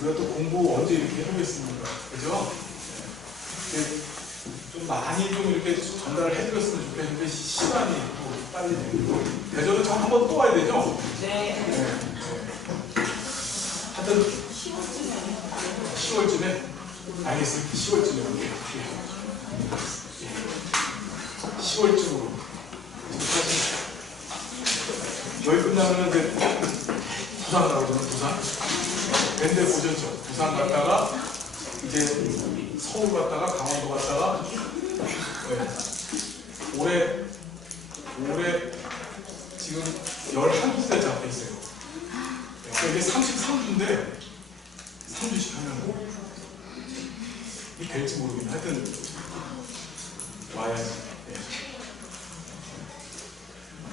우리가 또 공부 언제 이렇게 해보겠습니까? 그죠? 네. 좀 많이 좀 이렇게 전달을 해드렸으면 좋겠는데 시간이 또 빨리 되고 대전은 저 한번 또 와야 되죠? 네. 하여튼 10월쯤에 알겠습니다. 10월쯤에 올게요. 10월쯤으로 여기 끝나면 이제 부산 가거든요. 부산 밴드 보셨죠? 부산 갔다가 이제 서울 갔다가 강원도 갔다가 올해 지금 11군데 잡혀 있어요. 이게 33주인데 3주씩 하면 이게 될지 모르겠네. 하여튼 와야지.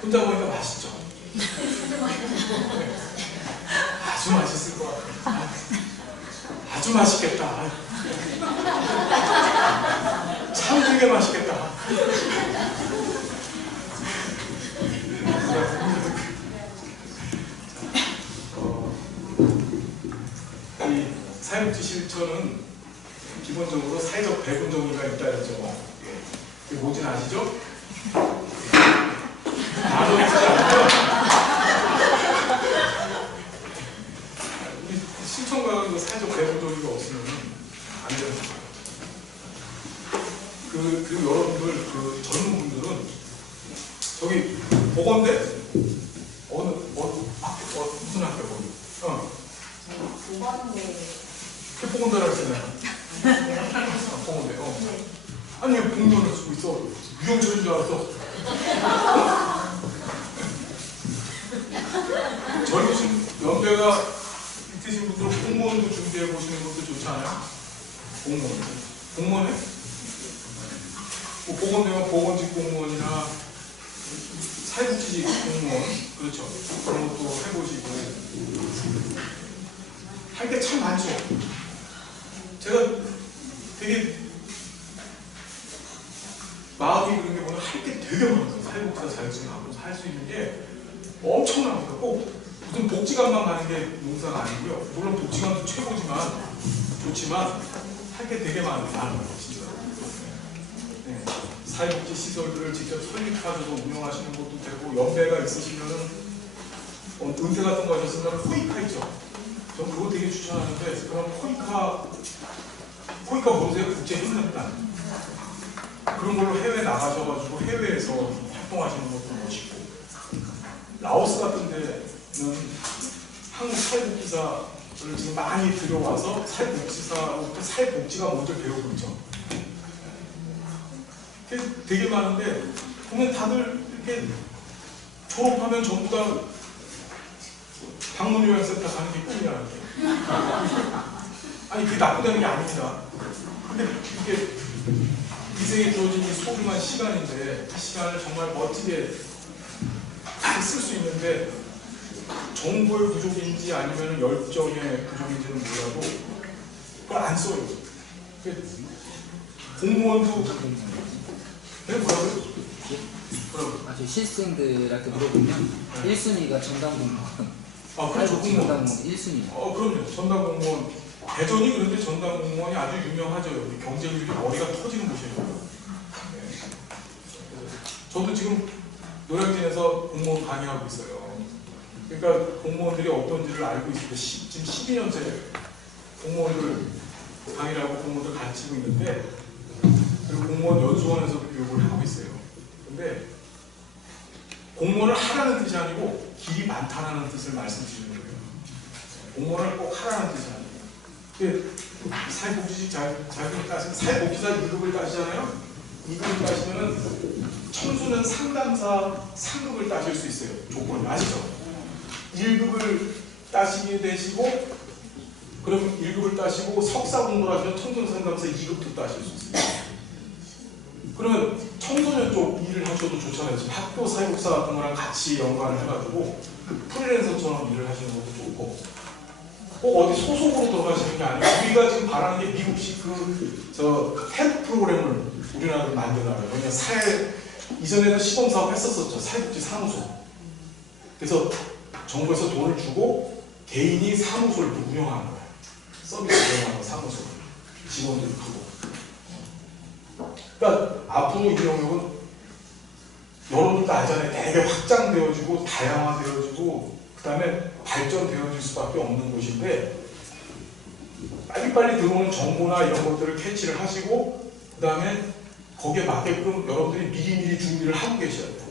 혼자 먹으니까 맛있죠? 아주 맛있을 것 같아요. 아주 맛있겠다. 참 되게 맛있겠다. 이 사회복지 실천은 기본적으로 사회적 배분 정의가 있다 했죠. 그게 뭔지 아시죠? 나눠 있지 않고요. 우리 실천가는 사회적 배분 정의가 없으면 안 되는 거예요. 그리고 여러분들 그 젊은 분들은 저기 보건대 무슨 학교 거기? 보건대. 보건대라고 했잖아요. 보건대. 아니 왜 공무원을 쓰고 있어? 유영철인 줄 알았어. 젊으신 연배가 있으신 분들은 공무원도 준비해 보시는 것도 좋지 않아요? 공무원에? 뭐 보건대면 보건직 공무원이나 사회복지직 공무원, 그렇죠. 그런 것도 해보시고 할 게 참 많죠. 제가 되게 마음이 그런 게 뭐냐, 할 게 되게 많아요. 사회복지사 자격증 갖고 할 수 있는 게 엄청납니다. 꼭 무슨 복지관만 가는 게 농사가 아니고요. 물론 복지관도 최고지만 좋지만 할 게 되게 많아요. 진짜. 네. 사회복지 시설들을 직접 설립하셔서 운영하시는 것도 되고, 연배가 있으시면은 은퇴 같은 거 하셨으면 코이카 있죠. 전 그거 되게 추천하는데, 그럼 코이카 모르세요? 국제협력단. 그런 걸로 해외 나가셔가지고 해외에서 활동하시는 것도 멋있고, 라오스 같은 데는 한국 사회복지사를 지금 많이 들여와서 사회복지사부터 사회복지가 먼저 배우고 있죠. 되게 많은데 보면 다들 이렇게 졸업하면 전부 다 방문요양센터 가는 게 꿈이야. 아니 그게 나쁘다는 게 아닙니다. 근데 이게 인생에 주어진 이 소중한 시간인데 그 시간을 정말 멋지게 잘 쓸 수 있는데 정보의 부족인지 아니면 열정의 부족인지는 몰라도 그걸 안 써요. 공무원도 뭐라고요? 아주 실생들한테 물어보면 1순위가 전담 공무원. 그렇죠. 공무원 1순위. 그럼요. 전담 공무원. 대전이 그런데 전담 공무원이 아주 유명하죠. 여기 경쟁률이 머리가 터지는 곳이에요. 네. 저도 지금 노량진에서 공무원 강의하고 있어요. 그러니까 공무원들이 어떤지를 알고 있습니다. 지금 12년째 공무원들 강의를 하고 공무원들 가르치고 있는데, 그리고 공무원 연수원에서도 교육을 하고 있어요. 근데 공무원을 하라는 뜻이 아니고 길이 많다는 뜻을 말씀드리는 거예요. 공무원을 꼭 하라는 뜻이 아니에요. 사회복지직 자격을 따시면 사회복지사 2급을 따시잖아요. 2급을 따시면은 청소년 상담사 3급을 따실 수 있어요. 조건이 아시죠? 1급을 따시게 되시고, 그럼 1급을 따시고 석사 공부를 하시면 청소년 상담사 2급도 따실 수 있어요. 그러면 청소년 쪽 일을 하셔도 좋잖아요. 지금 학교 사회복지사 같은 거랑 같이 연관을 해가지고 프리랜서처럼 일을 하시는 것도 좋고, 꼭 어디 소속으로 들어가시는 게 아니고, 우리가 지금 바라는 게 미국식 헬프 프로그램을 우리나라로 만들어놔요. 왜냐면 이전에는 시범사업 했었었죠. 사회복지 사무소. 그래서 정부에서 돈을 주고 개인이 사무소를 운영하는 거예요. 서비스 대행하는 사무소, 직원들이 크고. 그러니까 앞으로 이 영역은 여러분도 알잖아요. 되게 확장되어지고 다양화되어지고 그 다음에 발전되어질 수밖에 없는 곳인데 빨리빨리 들어오는 정보나 이런 것들을 캐치를 하시고 그 다음에 거기에 맞게끔 여러분들이 미리미리 준비를 하고 계셔야 돼요.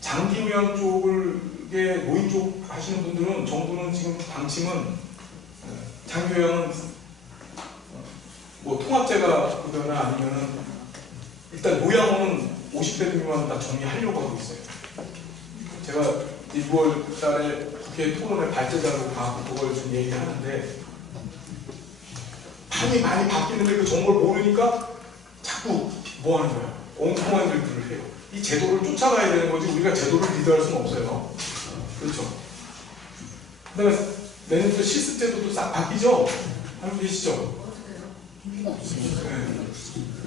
장기요양 쪽에 노인 쪽 하시는 분들은 정부는 지금 방침은 장기요양은 뭐 통합제가 그거나 아니면은 일단 요양원은 50대 미만 다 정리하려고 하고 있어요. 제가 6월 달에 국회 토론회 발제자로 가고 그걸 좀 얘기하는데 판이 많이 바뀌는데 그 정보를 모르니까 자꾸 뭐 하는 거야? 엉뚱한 일들을 해요. 이 제도를 쫓아가야 되는 거지 우리가 제도를 리드할 수는 없어요. 그렇죠? 그 다음에 내년부터 실습제도도 싹 바뀌죠? 알고 계시죠? 네.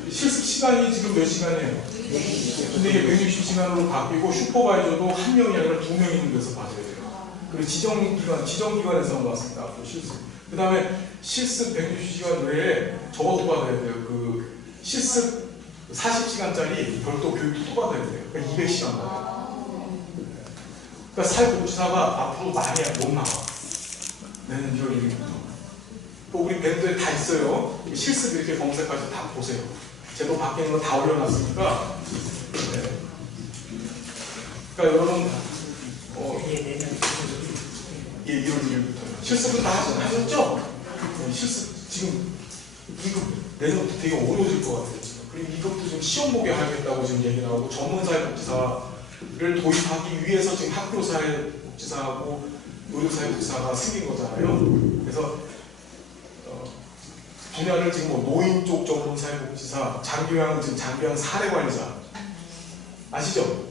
실습 시간이 지금 몇 시간이에요? 근데 이게 160시간으로 바뀌고 슈퍼바이저도 한 명이 아니라 2명 있는 데서 봐줘야 돼요. 그리고 지정기관에서만 봤습니다. 앞으로 실습. 그 다음에 실습 160시간 외에 저것도 받아야 돼요. 그 실습 40시간짜리 별도 교육도 또 받아야 돼요. 그러니까 200시간 받아요. 그러니까 사회복지사가 앞으로 많이 못 나와. 내년 1월 1일부터. 또 우리 밴드에 다 있어요. 실습 이렇게 검색해서 다 보세요. 제도 바뀌는 거 다 올려놨으니까. 네. 그러니까 여러분, 예, 1월 1일부터요. 실습은 다 하셨죠? 실습 지금 이거 내년부터 되게 어려워질 것 같아요. 지금. 그리고 이것도 지금 시험 보게 하겠다고 지금 얘기 나오고 전문사회복지사를 도입하기 위해서 지금 학교사회복지사하고 의료사회복지사가 생긴 거잖아요. 그래서 분야를 지금 뭐 노인 쪽 전문사회복지사, 장기요양 지금 장기요양 사례관리자 아시죠?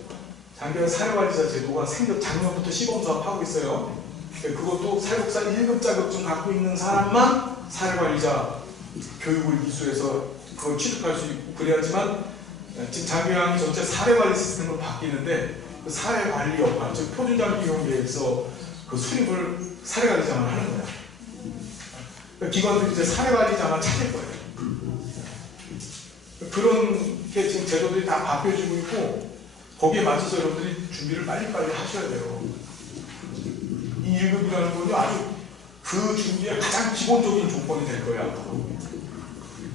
장기요양 사례관리자 제도가 작년부터 시범사업 하고 있어요. 그것도 사회복지사 1급 자격증 갖고 있는 사람만 사례관리자 교육을 이수해서 그걸 취득할 수 있고 그래야지만 지금 장기요양이 전체 사례관리 시스템으로 바뀌는데 그 사례관리 역할, 즉 표준장기요양계획서 그 수립을 사례관리자만 하는 거야. 기관들이 이제 사례관리자만 찾을 거예요. 그런 게 지금 제도들이 다 바뀌어지고 있고 거기에 맞춰서 여러분들이 준비를 빨리빨리 하셔야 돼요. 이 1급이라는 건요 아주 그 준비의 가장 기본적인 조건이 될 거예요.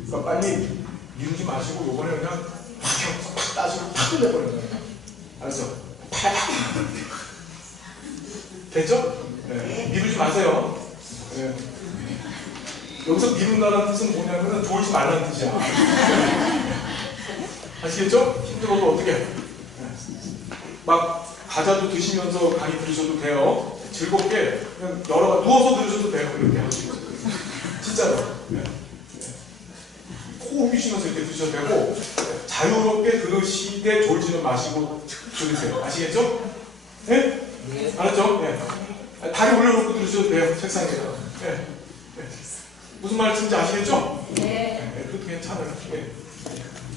그러니까 빨리 미루지 마시고 요번에 그냥 팍 따지고 팍 끝내버리는 거예요. 알았죠? 팍! 됐죠? 네. 미루지 마세요. 네. 여기서 미룬다는 뜻은 뭐냐면은 졸지 말라는 뜻이야. 아시겠죠? 힘들어도 어떻게? 막 과자도 드시면서 강의 들으셔도 돼요. 즐겁게 그냥 누워서 들으셔도 돼요. 이렇게 하시고 진짜로. 네. 호흡 쉬면서 이렇게 드셔도 되고 자유롭게 들으시되 졸지는 마시고 들으세요. 아시겠죠? 네? 네. 알았죠? 네. 다리 올려놓고 들으셔도 돼요. 책상에서. 네. 네. 무슨 말인지 아시겠죠? 네. 네. 그것도 괜찮아요. 네.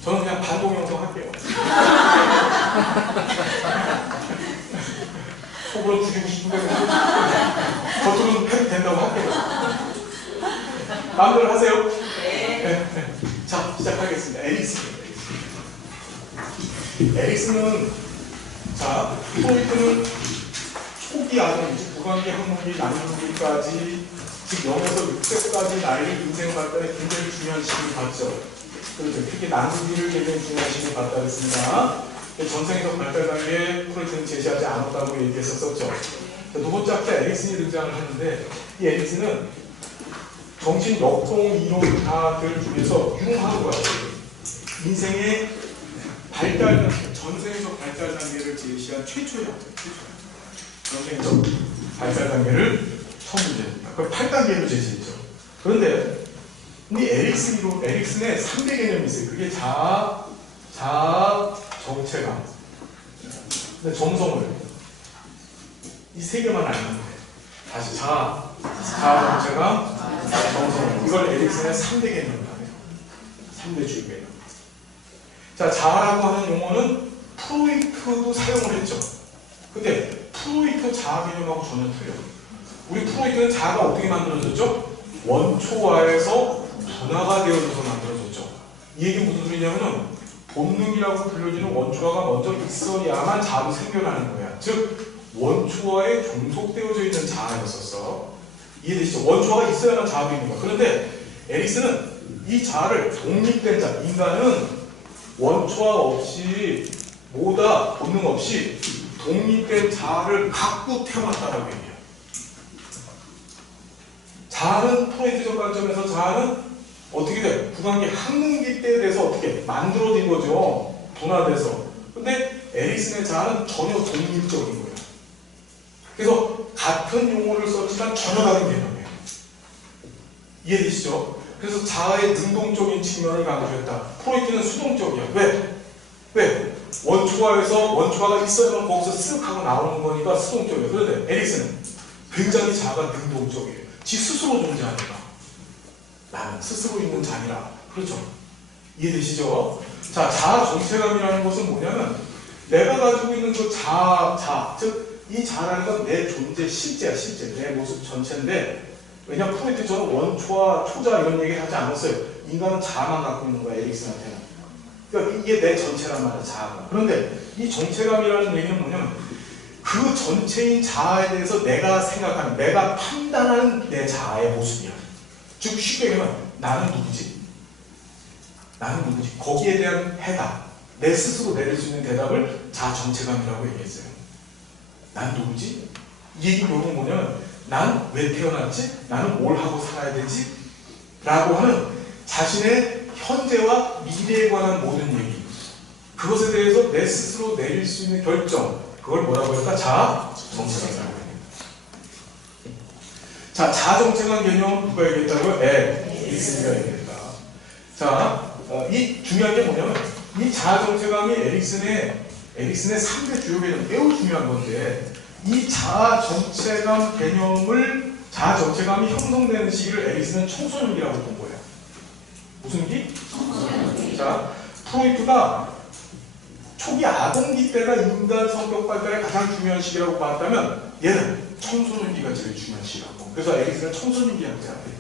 저는 그냥 반동 형성 할게요. 속으로 죽이고 싶은데 겉으로는 패도 된다고 할게요. 마음대로 하세요. 네. 네. 자, 시작하겠습니다. 에릭슨은 자, 프로이트는 초기 아동, 즉 무관계 학문기, 난임기까지 즉 0에서 6세까지 나이를 인생 발달에 굉장히 중요한 시기를 봤죠. 그렇죠. 특히 난임기를 굉장히 중요한 시기를 봤다 그랬습니다. 전생에서 발달 단계에 프로이트는 제시하지 않았다고 얘기했었죠. 두 번째 학자 에릭슨이 등장을 하는데 이 에릭슨은 정신 역동 이론가들 중에서 융하는 거예요. 인생의 발달 단계, 전생에서 발달 단계를 제시한 최초의 학자예요. 전생에서 발달 단계를 처음 제시합니다. 그걸 8단계로 제시했죠. 그런데 이 에릭슨의 3대 개념이 있어요. 그게 자아, 정체감, 정성을 이 세 개만 알면 돼요. 다시 자아, 정체감, 정성을 이걸 에릭슨의 3대 개념이라고 해요. 3대 주요 개념. 자, 자아라고 하는 용어는 프로이트도 사용을 했죠. 근데 프로이트 자아 개념하고 전혀 틀려요. 우리 프로이트는 자아가 어떻게 만들어졌죠? 원초화에서 분화가 되어져서 만들어졌죠. 이 얘기 무슨 소리냐면은 본능이라고 불려지는 원초화가 먼저 있어야만 자아도 생겨나는 거야. 즉 원초화에 종속되어져 있는 자아였었어. 이해되시죠? 원초화가 있어야만 자아도 있는 거야. 그런데 에릭슨은 이 자아를 독립된 자, 인간은 원초화 없이 뭐다 본능 없이 독립된 자아를 갖고 태어났다라고 얘기해요. 자아는 프로이트적 관점에서 자아는 어떻게 돼? 구강기 학능기 때에 대해서 어떻게 만들어진 거죠. 분화돼서. 근데 에릭슨의 자아는 전혀 독립적인 거예요. 그래서 같은 용어를 썼지만 전혀 다른 개념이에요. 이해되시죠? 그래서 자아의 능동적인 측면을 강조했다. 프로이트는 수동적이야. 왜? 원초화가 있어야만 거기서 쓱 하고 나오는 거니까 수동적이에요. 그런데 에릭슨은 굉장히 자아가 능동적이에요. 지 스스로 존재하니까. 나는 스스로 있는 자이라. 그렇죠? 이해되시죠? 자, 자아 정체감이라는 것은 뭐냐면 내가 가지고 있는 그 자아, 즉 이 자아라는 건 내 존재 실제야, 실제. 내 모습 전체인데 왜냐 프로이트처럼 원초화, 초자 이런 얘기 하지 않았어요. 인간은 자아만 갖고 있는 거야, 에릭슨한테는. 그러니까 이게 내 전체란 말이야, 자아가. 그런데 이 정체감이라는 얘기는 뭐냐면 그 전체인 자아에 대해서 내가 생각하는, 내가 판단하는 내 자아의 모습이야. 즉 쉽게 얘기하면 나는 누구지? 거기에 대한 해답, 내 스스로 내릴 수 있는 대답을 자아 정체감이라고 얘기했어요. 난 누구지? 이 얘기 결국 뭐냐면 난 왜 태어났지? 나는 뭘 하고 살아야 되지? 라고 하는 자신의 현재와 미래에 관한 모든 얘기, 그것에 대해서 내 스스로 내릴 수 있는 결정, 그걸 뭐라고 할까? 자아 정체감이라고 해요. 자, 자아 정체감 개념 누가 얘기했다고요? 에릭슨이가 얘기했다. 자, 이 중요한 게 뭐냐면 이 자아 정체감이 에릭슨의 3대 주요 개념, 매우 중요한 건데 이 자아 정체감이 형성되는 시기를 에릭슨은 청소년기라고 본 거예요. 무슨 기? 자, 프로이트가 초기 아동기 때가 인간 성격 발달의 가장 중요한 시기라고 봤다면 얘는 청소년기가 제일 중요한 시기라고. 그래서 에릭슨은 청소년기 학자라고 해요.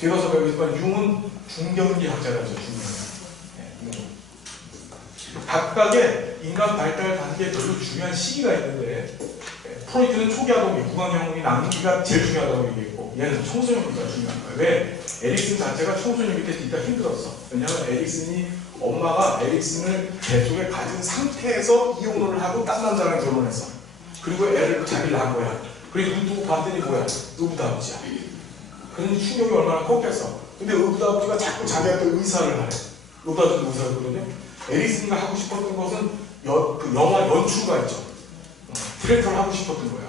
뒤에 가서 배우겠지만 융은 중견기 학자라죠. 중견기. 각각의 인간 발달 단계에 별로 중요한 시기가 있는데 프로이트는 초기 아동기, 구강형이 남기가 제일 중요하다고 얘기했고 얘는 청소년기가 중요한 거예요. 왜? 에릭슨 자체가 청소년기 때 진짜 힘들었어. 왜냐하면 엄마가 에릭슨을 뱃속에 가진 상태에서 이혼을 하고 딴 남자랑 결혼했어. 그리고 애를 자기를 낳은 거야. 그리고 눈 뜨고 봤더니 뭐야? 의붓아버지야. 그러니 충격이 얼마나 컸겠어. 근데 의붓아버지가 자꾸 자기한테 의사를 하래. 의붓아버지 의사였거든요. 에릭슨이가 하고 싶었던 것은 그 영화 연출가 있죠. 디렉터를 하고 싶었던 거야.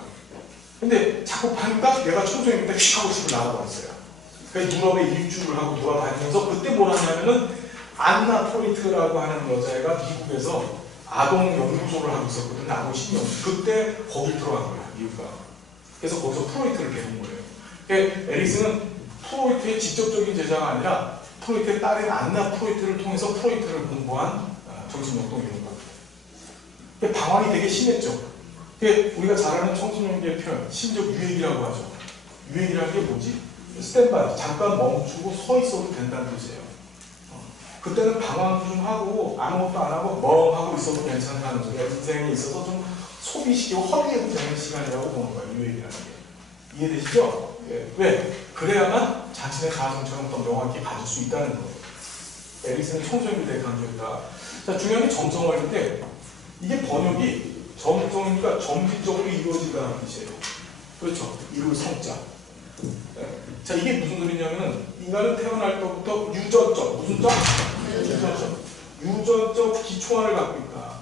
근데 자꾸 파니까 내가 청소년 때 휙 하고 싶어 나가버렸어요. 그래서 유럽에 일주를 하고 돌아다니면서 그때 뭘 하냐면은 안나 프로이트라고 하는 여자애가 미국에서 아동 연구소를 하고 있었거든요. 아동 신경. 그때 거길 들어간 거야, 이유가. 그래서 거기서 프로이트를 배운 거예요. 그러니까 에릭슨은 프로이트의 직접적인 제자가 아니라 프로이트의 딸인 안나 프로이트를 통해서 프로이트를 공부한 정신역동 연구가. 방황이 되게 심했죠. 우리가 잘 아는 청소년기의 표현, 심지어 유행이라고 하죠. 유행이라는 게 뭐지? 스탠바이, 잠깐 멈추고 서 있어도 된다는 뜻이에요. 그때는 방황 좀 하고 아무것도 안 하고 멍하고 있어도 괜찮다는 거예요. 인생에 있어서 좀 소비시키고 허비해도 되는 시간이라고 보는 거예요. 유행이라는 게. 이해되시죠? 왜? 그래야만 자신의 자아정체감을 더 명확히 가질 수 있다는 거예요. 에릭슨은 청소년기에 대해 강조했다. 자, 중요한 게 점성어인데 이게 번역이 점성이니까 점진적으로 이루어진다는 뜻이에요. 그렇죠? 이룰 성자. 자, 이게 무슨 소리냐면은 인간은 태어날 때부터 유전적, 무슨 적? 유전적 기초안을 갖고 있다.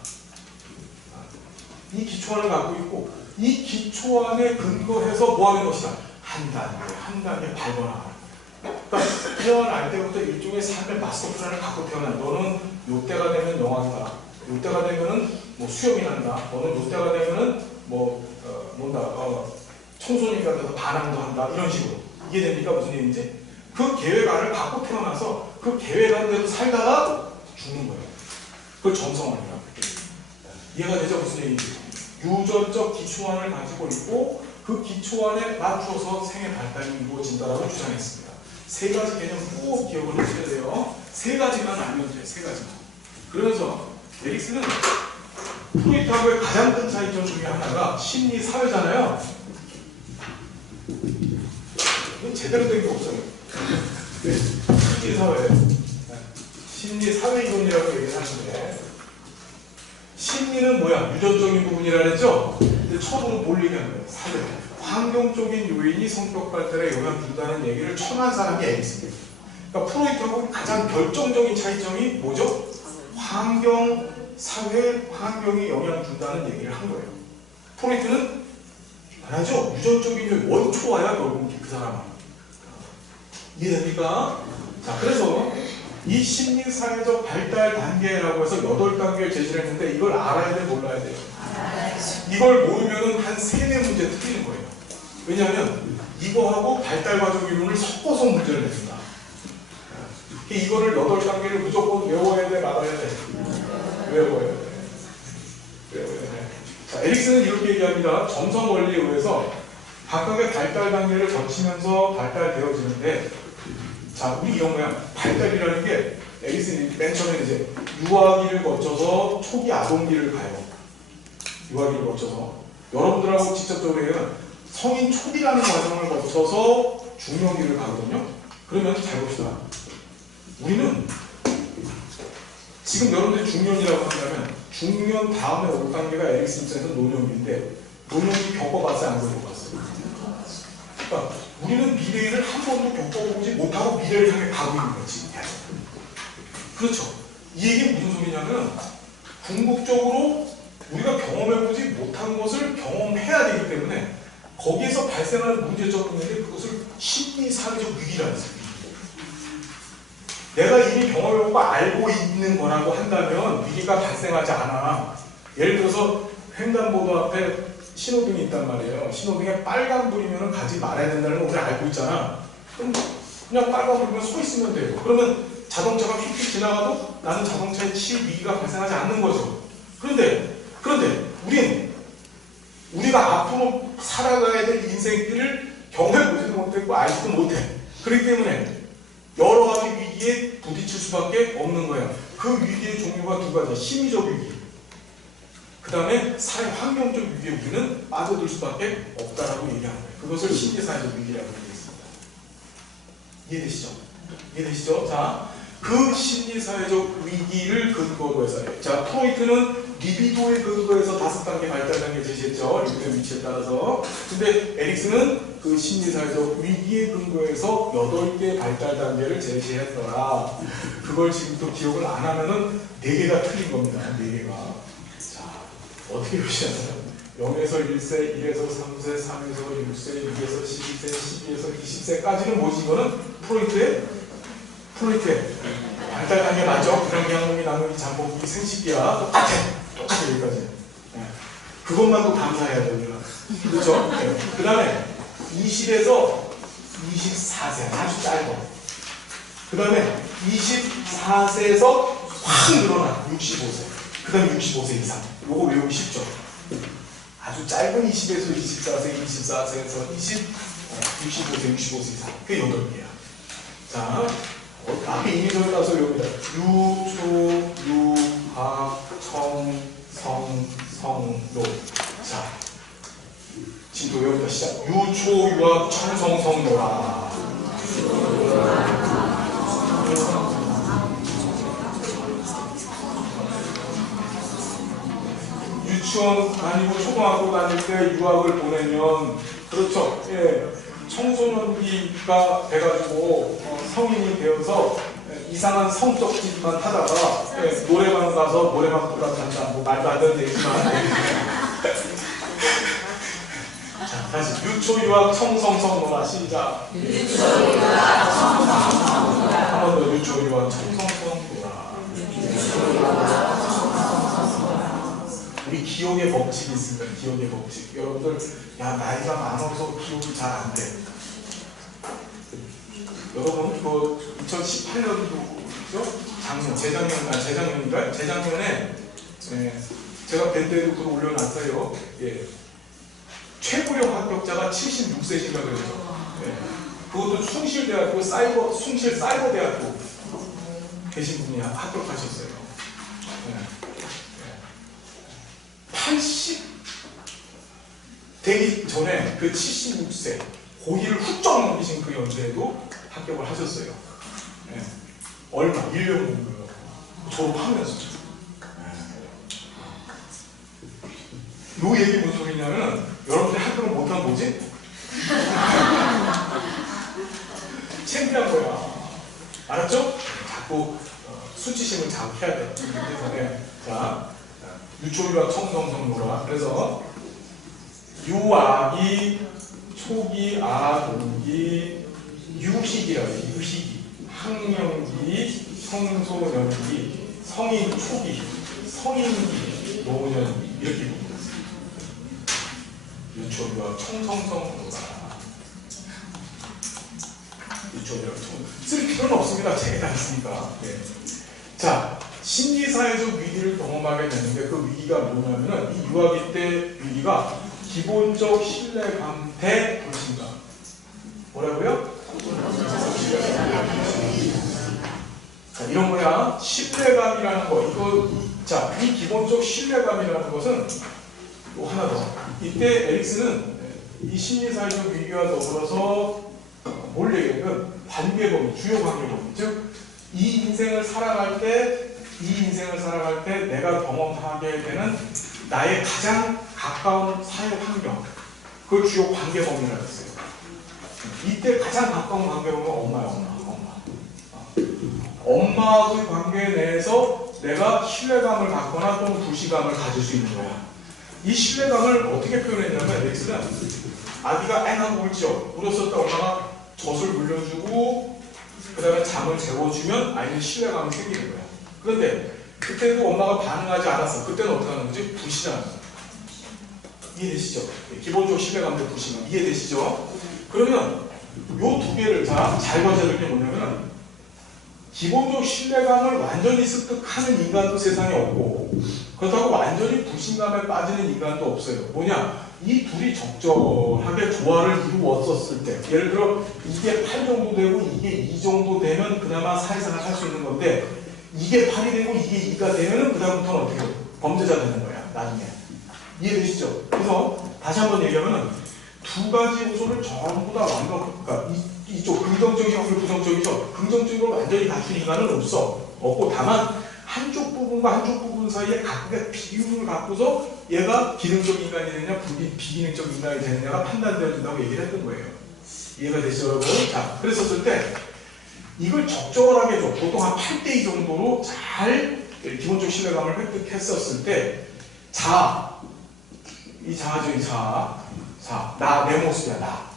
이 기초안을 갖고 있고 이 기초안에 근거해서 뭐 하는 것이다? 한 단계 발견하는 거예요. 그러니까 태어날 때부터 일종의 삶의 마스터 플랜을 갖고 태어나. 너는 요때가 되면 영화다. 요때가 되면은 뭐 수염이 난다. 너는 요때가 되면은 청소년기가 돼서 반항도 한다. 이런 식으로. 이해됩니까? 무슨 얘기인지? 그 계획안을 갖고 태어나서 그 계획안대로 살다가 죽는 거예요. 그걸 점성안이라고. 이해가 되죠? 무슨 얘기인지? 유전적 기초안을 가지고 있고 그 기초 안에 맞춰서 생의 발달이 이루어진다라고 주장했습니다. 세 가지 개념 꼭 기억을 하셔야 돼요. 세 가지만 알면 돼요. 세 가지만. 그러면서 에릭슨은 프로이트하고의 가장 큰 차이점 중에 하나가 심리 사회잖아요. 이건 제대로 된 게 없어요. 네. 심리 사회. 심리 사회 이론이라고 얘기를 하는데, 심리는 뭐야? 유전적인 부분이라 그랬죠? 근데 처음으로 뭘 얘기하는 거예요? 사회. 환경적인 요인이 성격 발달에 영향 준다는 얘기를 처음 한 사람이 에릭슨입니다. 그러니까 프로이트하고 가장 결정적인 차이점이 뭐죠? 환경, 사회, 환경이 영향 준다는 얘기를 한 거예요. 프로이트는 알죠? 유전적인 요인, 원초와야 결국 그 사람은. 이해됩니까? 자, 그래서 이 심리사회적 발달 단계라고 해서 8단계를 제시를 했는데 이걸 알아야 돼, 몰라야 돼요? 이걸 모르면 한 3-4문제 틀리는 거예요. 왜냐하면 이거하고 발달 과정 이론을 섞어서 문제를 냅니다. 이거를 8단계를 무조건 외워야 돼, 말아야 돼? 외워야 돼. 외워야 돼. 자, 에릭슨은 이렇게 얘기합니다. 점성 원리에 의해서 각각의 발달 단계를 거치면서 발달되어지는데, 자, 우리 이런 거야. 발달이라는 게 에릭슨이 맨 처음에 이제 유아기를 거쳐서 초기 아동기를 가요. 유아기를 거쳐서. 여러분들하고 직접적으로 얘기하면 성인 초기라는 과정을 거쳐서 중년기를 가거든요. 그러면 잘 봅시다. 우리는 지금 여러분들이 중년이라고 한다면 중년 다음에 올 단계가 에릭슨 입장에서 노년기인데, 노년기 겪어봤어요? 안 겪어봤어요? 그러니까 우리는 미래를 한 번도 겪어보지 못하고 미래를 향해 가고 있는 거지. 그렇죠. 이 얘기는 무슨 소리냐면, 궁극적으로 우리가 경험해보지 못한 것을 경험해야 되기 때문에 거기에서 발생하는 문제점이 있는데 그것을 심리사회적 위기라는 거예요. 내가 이미 경험해보고 알고 있는 거라고 한다면 위기가 발생하지 않아. 예를 들어서 횡단보도 앞에 신호등이 있단 말이에요. 신호등에 빨간불이면 가지 말아야 된다는 걸 우리 알고 있잖아. 그럼 그냥 빨간불이면 서 있으면 돼요. 그러면 자동차가 휙휙 지나가도 나는 자동차에 치일 위기가 발생하지 않는 거죠. 그런데 우리가 앞으로 살아가야 될 인생길을 경험해보지도 못했고 알지도 못해. 그렇기 때문에 여러 가지 위기에 부딪힐 수밖에 없는 거야. 그 위기의 종류가 두 가지. 심리적 위기, 그 다음에 사회 환경적 위기에 우리는 빠져들 수밖에 없다라고 얘기하는 거예요. 그것을 심리사회적 위기라고 얘기했습니다. 이해되시죠? 이해되시죠? 자, 그 심리사회적 위기를 근거로 해서, 자, 프로이트는 리비도에 근거해서 5단계 발달 단계 제시했죠. 리비도의 위치에 따라서. 근데 에릭슨은 그 심리사회적 위기에 근거해서 8개 발달 단계를 제시했더라. 그걸 지금부터 기억을 안 하면은 4개가 틀린 겁니다. 4개가. 자, 어떻게 보시나요? 0에서 1세, 1에서 3세, 3에서 6세, 6에서 12세, 12에서 20세까지는 뭐지? 이거는 프로이트의 발달 단계 맞죠? 그런 양놈이 나누기 잠복기 생식기야. 똑같아 여기까지. 네. 그것만도 감사해야 돼요 우리가. 그렇죠? 네. 그 다음에 20에서 24세 아주 짧아. 그 다음에 24세에서 확 늘어나 65세. 그 다음에 65세 이상. 요거 외우기 쉽죠? 아주 짧은 20에서 24세, 24세에서 65세, 65세 이상. 그게 8개야. 자, 앞에 이미지를 따서 외웁니다. 유, 초, 유, 학, 청, 성, 성로. 자, 지금 또 외웁니다. 시작. 유, 초, 유학, 청, 성, 성로라. 유치원 다니고 초등학교 다닐 때 유학을 보내면, 그렇죠. 예. 청소년기가 돼가지고 성인이 되어서 이상한 성적 짓만 하다가 노래방 가서 노래방 불락한다 뭐 말도 안 되는 얘기지만 자, 다시 유초유학 청성성노라 시작. 한 번 더 유초유학 청성성노라. 우리 기억의 법칙이 있습니다. 기억의 법칙. 여러분들, 야, 나이가 많아서 기억이 잘 안 돼. 여러분, 그 2018년도죠? 재작년에 제가 밴드에 그걸 올려놨어요. 예. 최고령 합격자가 76세신가 그랬죠. 네. 그것도 숭실대학교 숭실 사이버대학교 계신 분이 합격하셨어요. 네. 80 되기 전에 그 76세 고기를 훌쩍 넘기신 그 연세에도 합격을 하셨어요. 네. 얼마? 1년 공부요. 졸업하면서. 요 얘기 무슨 소리냐면 여러분들이 학교를 못한 거지? 창피한 거야. 알았죠? 자꾸 수치심을 자극해야 돼. 그래서 자, 유초유학 청성성노라. 그래서 유아기, 초기, 아동기, 유식이라고 해요. 유식이, 학령기, 청소년기, 성인 초기, 성인기, 노년기 이렇게 봅니다. 유초유학 청성성노라. 유초유학 쓸 필요는 없습니다. 책에 다 있으니까. 네. 자, 심리사회적 위기를 경험하게 되는데 그 위기가 뭐냐면은 이 유아기 때 위기가 기본적 신뢰감 대 불신감. 뭐라고요? 자, 이런 거야. 신뢰감이라는 거. 이거, 자, 이 기본적 신뢰감이라는 것은 또 하나 더. 이때 에릭슨은 이 심리사회적 위기와 더불어서 뭘 얘기하면 관계범위, 주요 관계범위. 즉, 이 인생을 살아갈 때 내가 경험하게 되는 나의 가장 가까운 사회 환경, 그걸 주요 관계범위라고 했어요. 이때 가장 가까운 관계범위가 엄마야. 엄마의 관계 내에서 내가 신뢰감을 갖거나 또는 불신감을 가질 수 있는 거야. 이 신뢰감을 어떻게 표현했냐면 에릭슨은 아기가 앵하고 울었을 때 엄마가 젖을 물려주고 그 다음에 잠을 재워주면 아이는 신뢰감이 생기는 거야. 그런데 그때도 엄마가 반응하지 않았어. 그때는 어떻게 하는 거지? 불신하는 거야. 이해되시죠? 기본적으로 신뢰감도 불신감. 이해되시죠? 그러면 요 두 개를 잘 봐줘야 될 게 뭐냐면 기본적 신뢰감을 완전히 습득하는 인간도 세상에 없고 그렇다고 완전히 불신감에 빠지는 인간도 없어요. 뭐냐? 이 둘이 적절하게 조화를 이루었었을 때 예를 들어 이게 8 정도 되고 이게 2 정도 되면 그나마 사회생활 할 수 있는 건데 이게 8이 되고 이게 2가 되면은 그다음부터는 어떻게 돼요? 범죄자 되는 거야. 나중에. 이해되시죠? 그래서 다시 한번 얘기하면은 두 가지 요소를 전부 다 그러니까 이쪽 긍정적이고 부정적이죠. 긍정적으로 완전히 갖춘 인간은 없고 다만 한쪽 부분과 한쪽 부분 사이에 각각의 비율을 갖고서 얘가 기능적 인간이 되느냐 비기능적 인간이 되느냐가 판단되어진다고 얘기를 했던 거예요. 이해가 되시죠 여러분? 자, 그랬었을 때 이걸 적절하게 줘. 보통 한 8대2 정도로 잘 기본적 신뢰감을 획득했었을 때 이 자아죠. 이 자, 내 모습이야.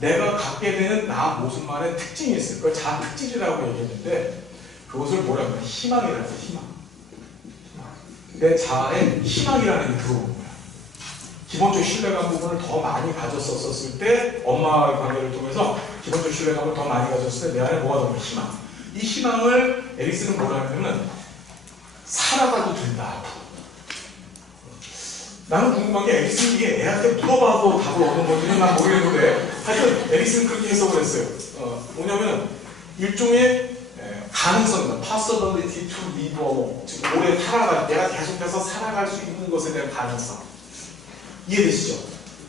내가 갖게 되는 나 모습만의 특징이 있어요. 그걸 자아 특질이라고 얘기했는데 그것을 뭐라고 해요? 희망이라고 해요. 희망. 내 자아에 희망이라는 게 들어오는 거야. 기본적 신뢰감 부분을 더 많이 가졌었을 때 엄마의 관계를 통해서 기본적 신뢰감을 더 많이 가졌을 때 내 안에 뭐가 들어오는 희망. 이 희망을 에릭슨은 뭐라 하냐면 살아가도 된다. 나는 궁금한 게 에릭슨이 이게 애한테 물어봐도 답을 얻는 건지는 난 모르겠는데 하여튼 에릭슨은 그렇게 해석을 했어요. 뭐냐면 일종의 가능성이다. possibility to live on. 즉 오래 살아갈 내가 계속해서 살아갈 수 있는 것에 대한 가능성. 이해되시죠?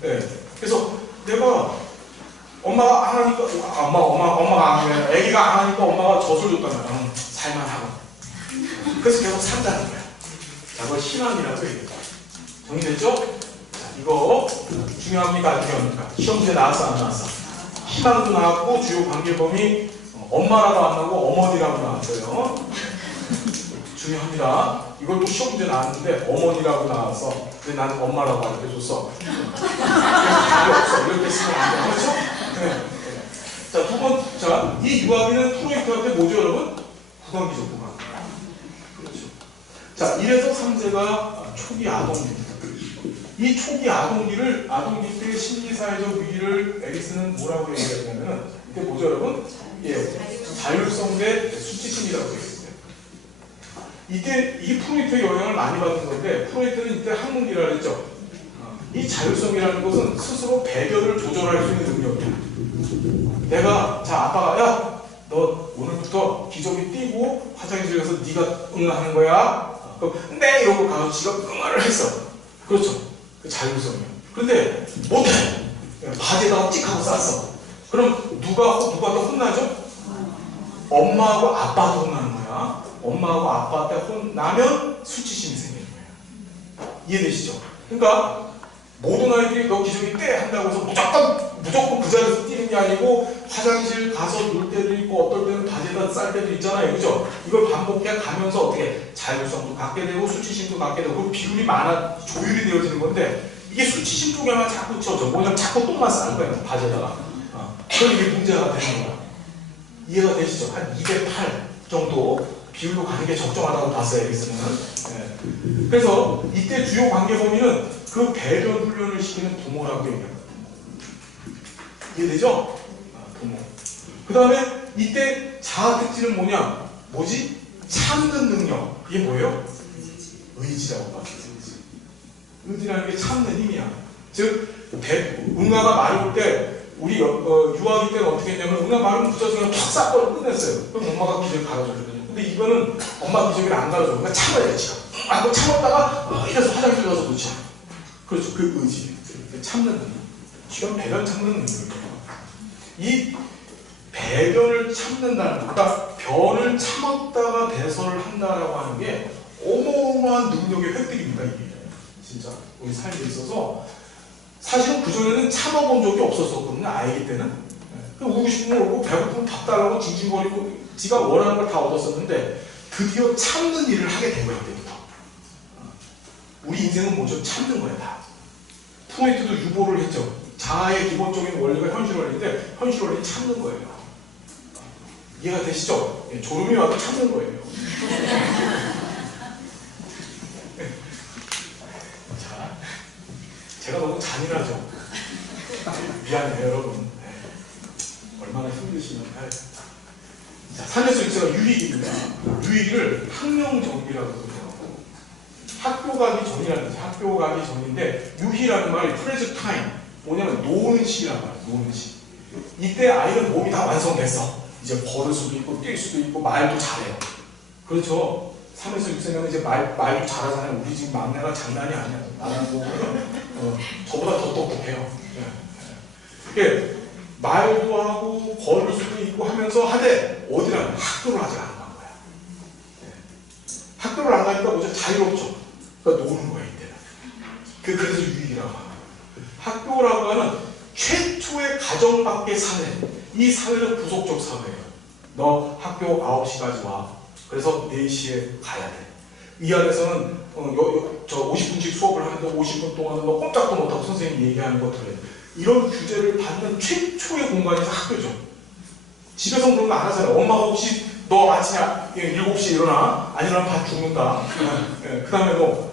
네. 그래서 내가 엄마가 안 하니까 엄마가 안 하면 애기가 안 하니까 엄마가 젖을 줬다면 살만하고 그래서 계속 산다는 거야. 자, 그걸 희망이라고 얘기해요. 정리됐죠? 자, 이거 중요합니까? 안 중요합니까? 시험지에 나왔어 안 나왔어? 희망도 나왔고 주요 관계범위 엄마라고 안 나오고 어머니라고 나왔어요. 중요합니다. 이걸 또 시험지에 나왔는데 어머니라고 나와서 근데 나는 엄마라고 알려줬어. 그래서 답이 없어. 이렇게 쓰면 안 돼. 그렇죠? 네. 자, 두 번째, 이 유아기는 프로이트한테 뭐죠, 여러분? 구강기죠, 구강. 그렇죠. 자, 1에서 3세가 초기 아동기입니다. 이 초기 아동기 때 심리사회적 위기를 에릭슨은 뭐라고 얘기하냐면은 이게 뭐죠, 여러분? 예, 자율성 대 수치심이라고 얘기했어요. 이게 프로이트의 영향을 많이 받은 건데 프로이트는 이때 학문기라 그랬죠. 이 자율성이라는 것은 스스로 배변을 조절할 수 있는 능력이야. 내가 자 아빠가 야 너 오늘부터 기저귀 띄고 화장실 가서 네가 응하는 거야. 그럼 네 이러고 가서 지가 응아를 했어. 그렇죠. 그 자율성이야. 그런데 못해. 바지에다가 찍 하고 쌌어. 그럼 누가 더 혼나죠? 엄마하고 아빠도 혼나는 거야. 엄마하고 아빠한테 혼나면 수치심이 생기는 거예요. 이해되시죠? 그러니까 모든 아이들이 너 기저귀 떼 한다고 해서 무조건 그 자리에서 뛰는 게 아니고 화장실 가서 놀 때도 있고 어떨 때는 바지에다 쌀 때도 있잖아요. 그죠? 이걸 반복해 가면서 어떻게 자율성도 갖게 되고 수치심도 갖게 되고 그 비율이 조율이 되어지는 건데 이게 수치심 쪽에만 자꾸 뭐냐면 자꾸 똥만 싸는 거예요. 바지에다가. 그럼 이게 문제가 되는 거야. 이해가 되시죠? 한 208 정도 비율로 가는 게 적정하다고 봤어요. 여기서는. 네. 그래서 이때 주요 관계 범위는 그 배변 훈련을 시키는 부모라고 얘기합니다. 이해되죠? 부모. 그 다음에 이때 자아 특질은 뭐지? 참는 능력. 그게 뭐예요? 의지라고 봤어요. 의지라는 게 참는 힘이야. 즉, 응아가 말을 올 때 우리 유아기 때는 어떻게 했냐면 응아 말을 붙여서 그냥 탁 싹버리고 끝냈어요. 그럼 엄마가 기저귀 갈아줘거든요. 근데 이거는 엄마 기저귀를 안 갈아줘. 그러니까 참아야 돼, 지금. 그거 참았다가 이래서 화장실 가서 놓지. 그렇죠. 그 의지. 참는 능력. 지금 배변 참는 능력이에요. 이 배변을 참는다는 거, 그러니까 변을 참았다가 배설을 한다라고 하는 게 어마어마한 능력의 획득입니다. 이게 진짜 우리 삶에 있어서 사실은 그전에는 참아본 적이 없었거든요. 아이기 때는. 울고 싶으면 울고 배고프면 밥 달라고 징징거리고 지가 원하는 걸 다 얻었었는데 드디어 참는 일을 하게 된 거예요. 그때부터. 우리 인생은 뭐죠? 참는 거야 다. 프로이트도 유보를 했죠. 자아의 기본적인 원리가 현실 원리인데 현실 원리는 참는 거예요. 이해가 되시죠? 졸음이 와도 참는 거예요. 자, 제가 너무 잔인하죠? 미안해요 여러분. 얼마나 힘드시면. 자, 산에서 육세가 유익입니다. 유익을 학명정비라고 그러죠. 학교 가기 전이라는 거죠. 학교 가기 전인데 유희라는 말이 프레즈 타임 뭐냐면 노는 시기란 말이에요. 노는 시. 이때 아이는 몸이 다 완성됐어. 이제 걸을 수도 있고 뛸 수도 있고 말도 잘해요. 그렇죠. 3에서 6세면 이제 말도 잘하잖아요. 우리 지금 막내가 장난이 아니야. 나는 보면 저보다 더 똑똑해요. 예. 말도 하고 걸을 수도 있고 하면서 하되 어디라면 학교를 아직 안 간 거야. 학교를 안 가니까 뭐죠? 자유롭죠. 그러니까 노는 거야 이때는. 그래서 유익이라고 합니다. 학교라고 하는 최초의 가정 밖의 사회. 이 사회는 부속적 사회예요. 너 학교 9시까지 와. 그래서 4시에 가야 돼. 이 안에서는 50분씩 수업을 하는데 50분 동안은 너 꼼짝도 못하고 선생님이 얘기하는 거 들어야 돼. 이런 규제를 받는 최초의 공간이 학교죠. 집에서 그런 거 안 하잖아요. 엄마가 혹시 너 아침에 7시에 일어나? 안 일어나면 밥 죽는다. 그 다음에 너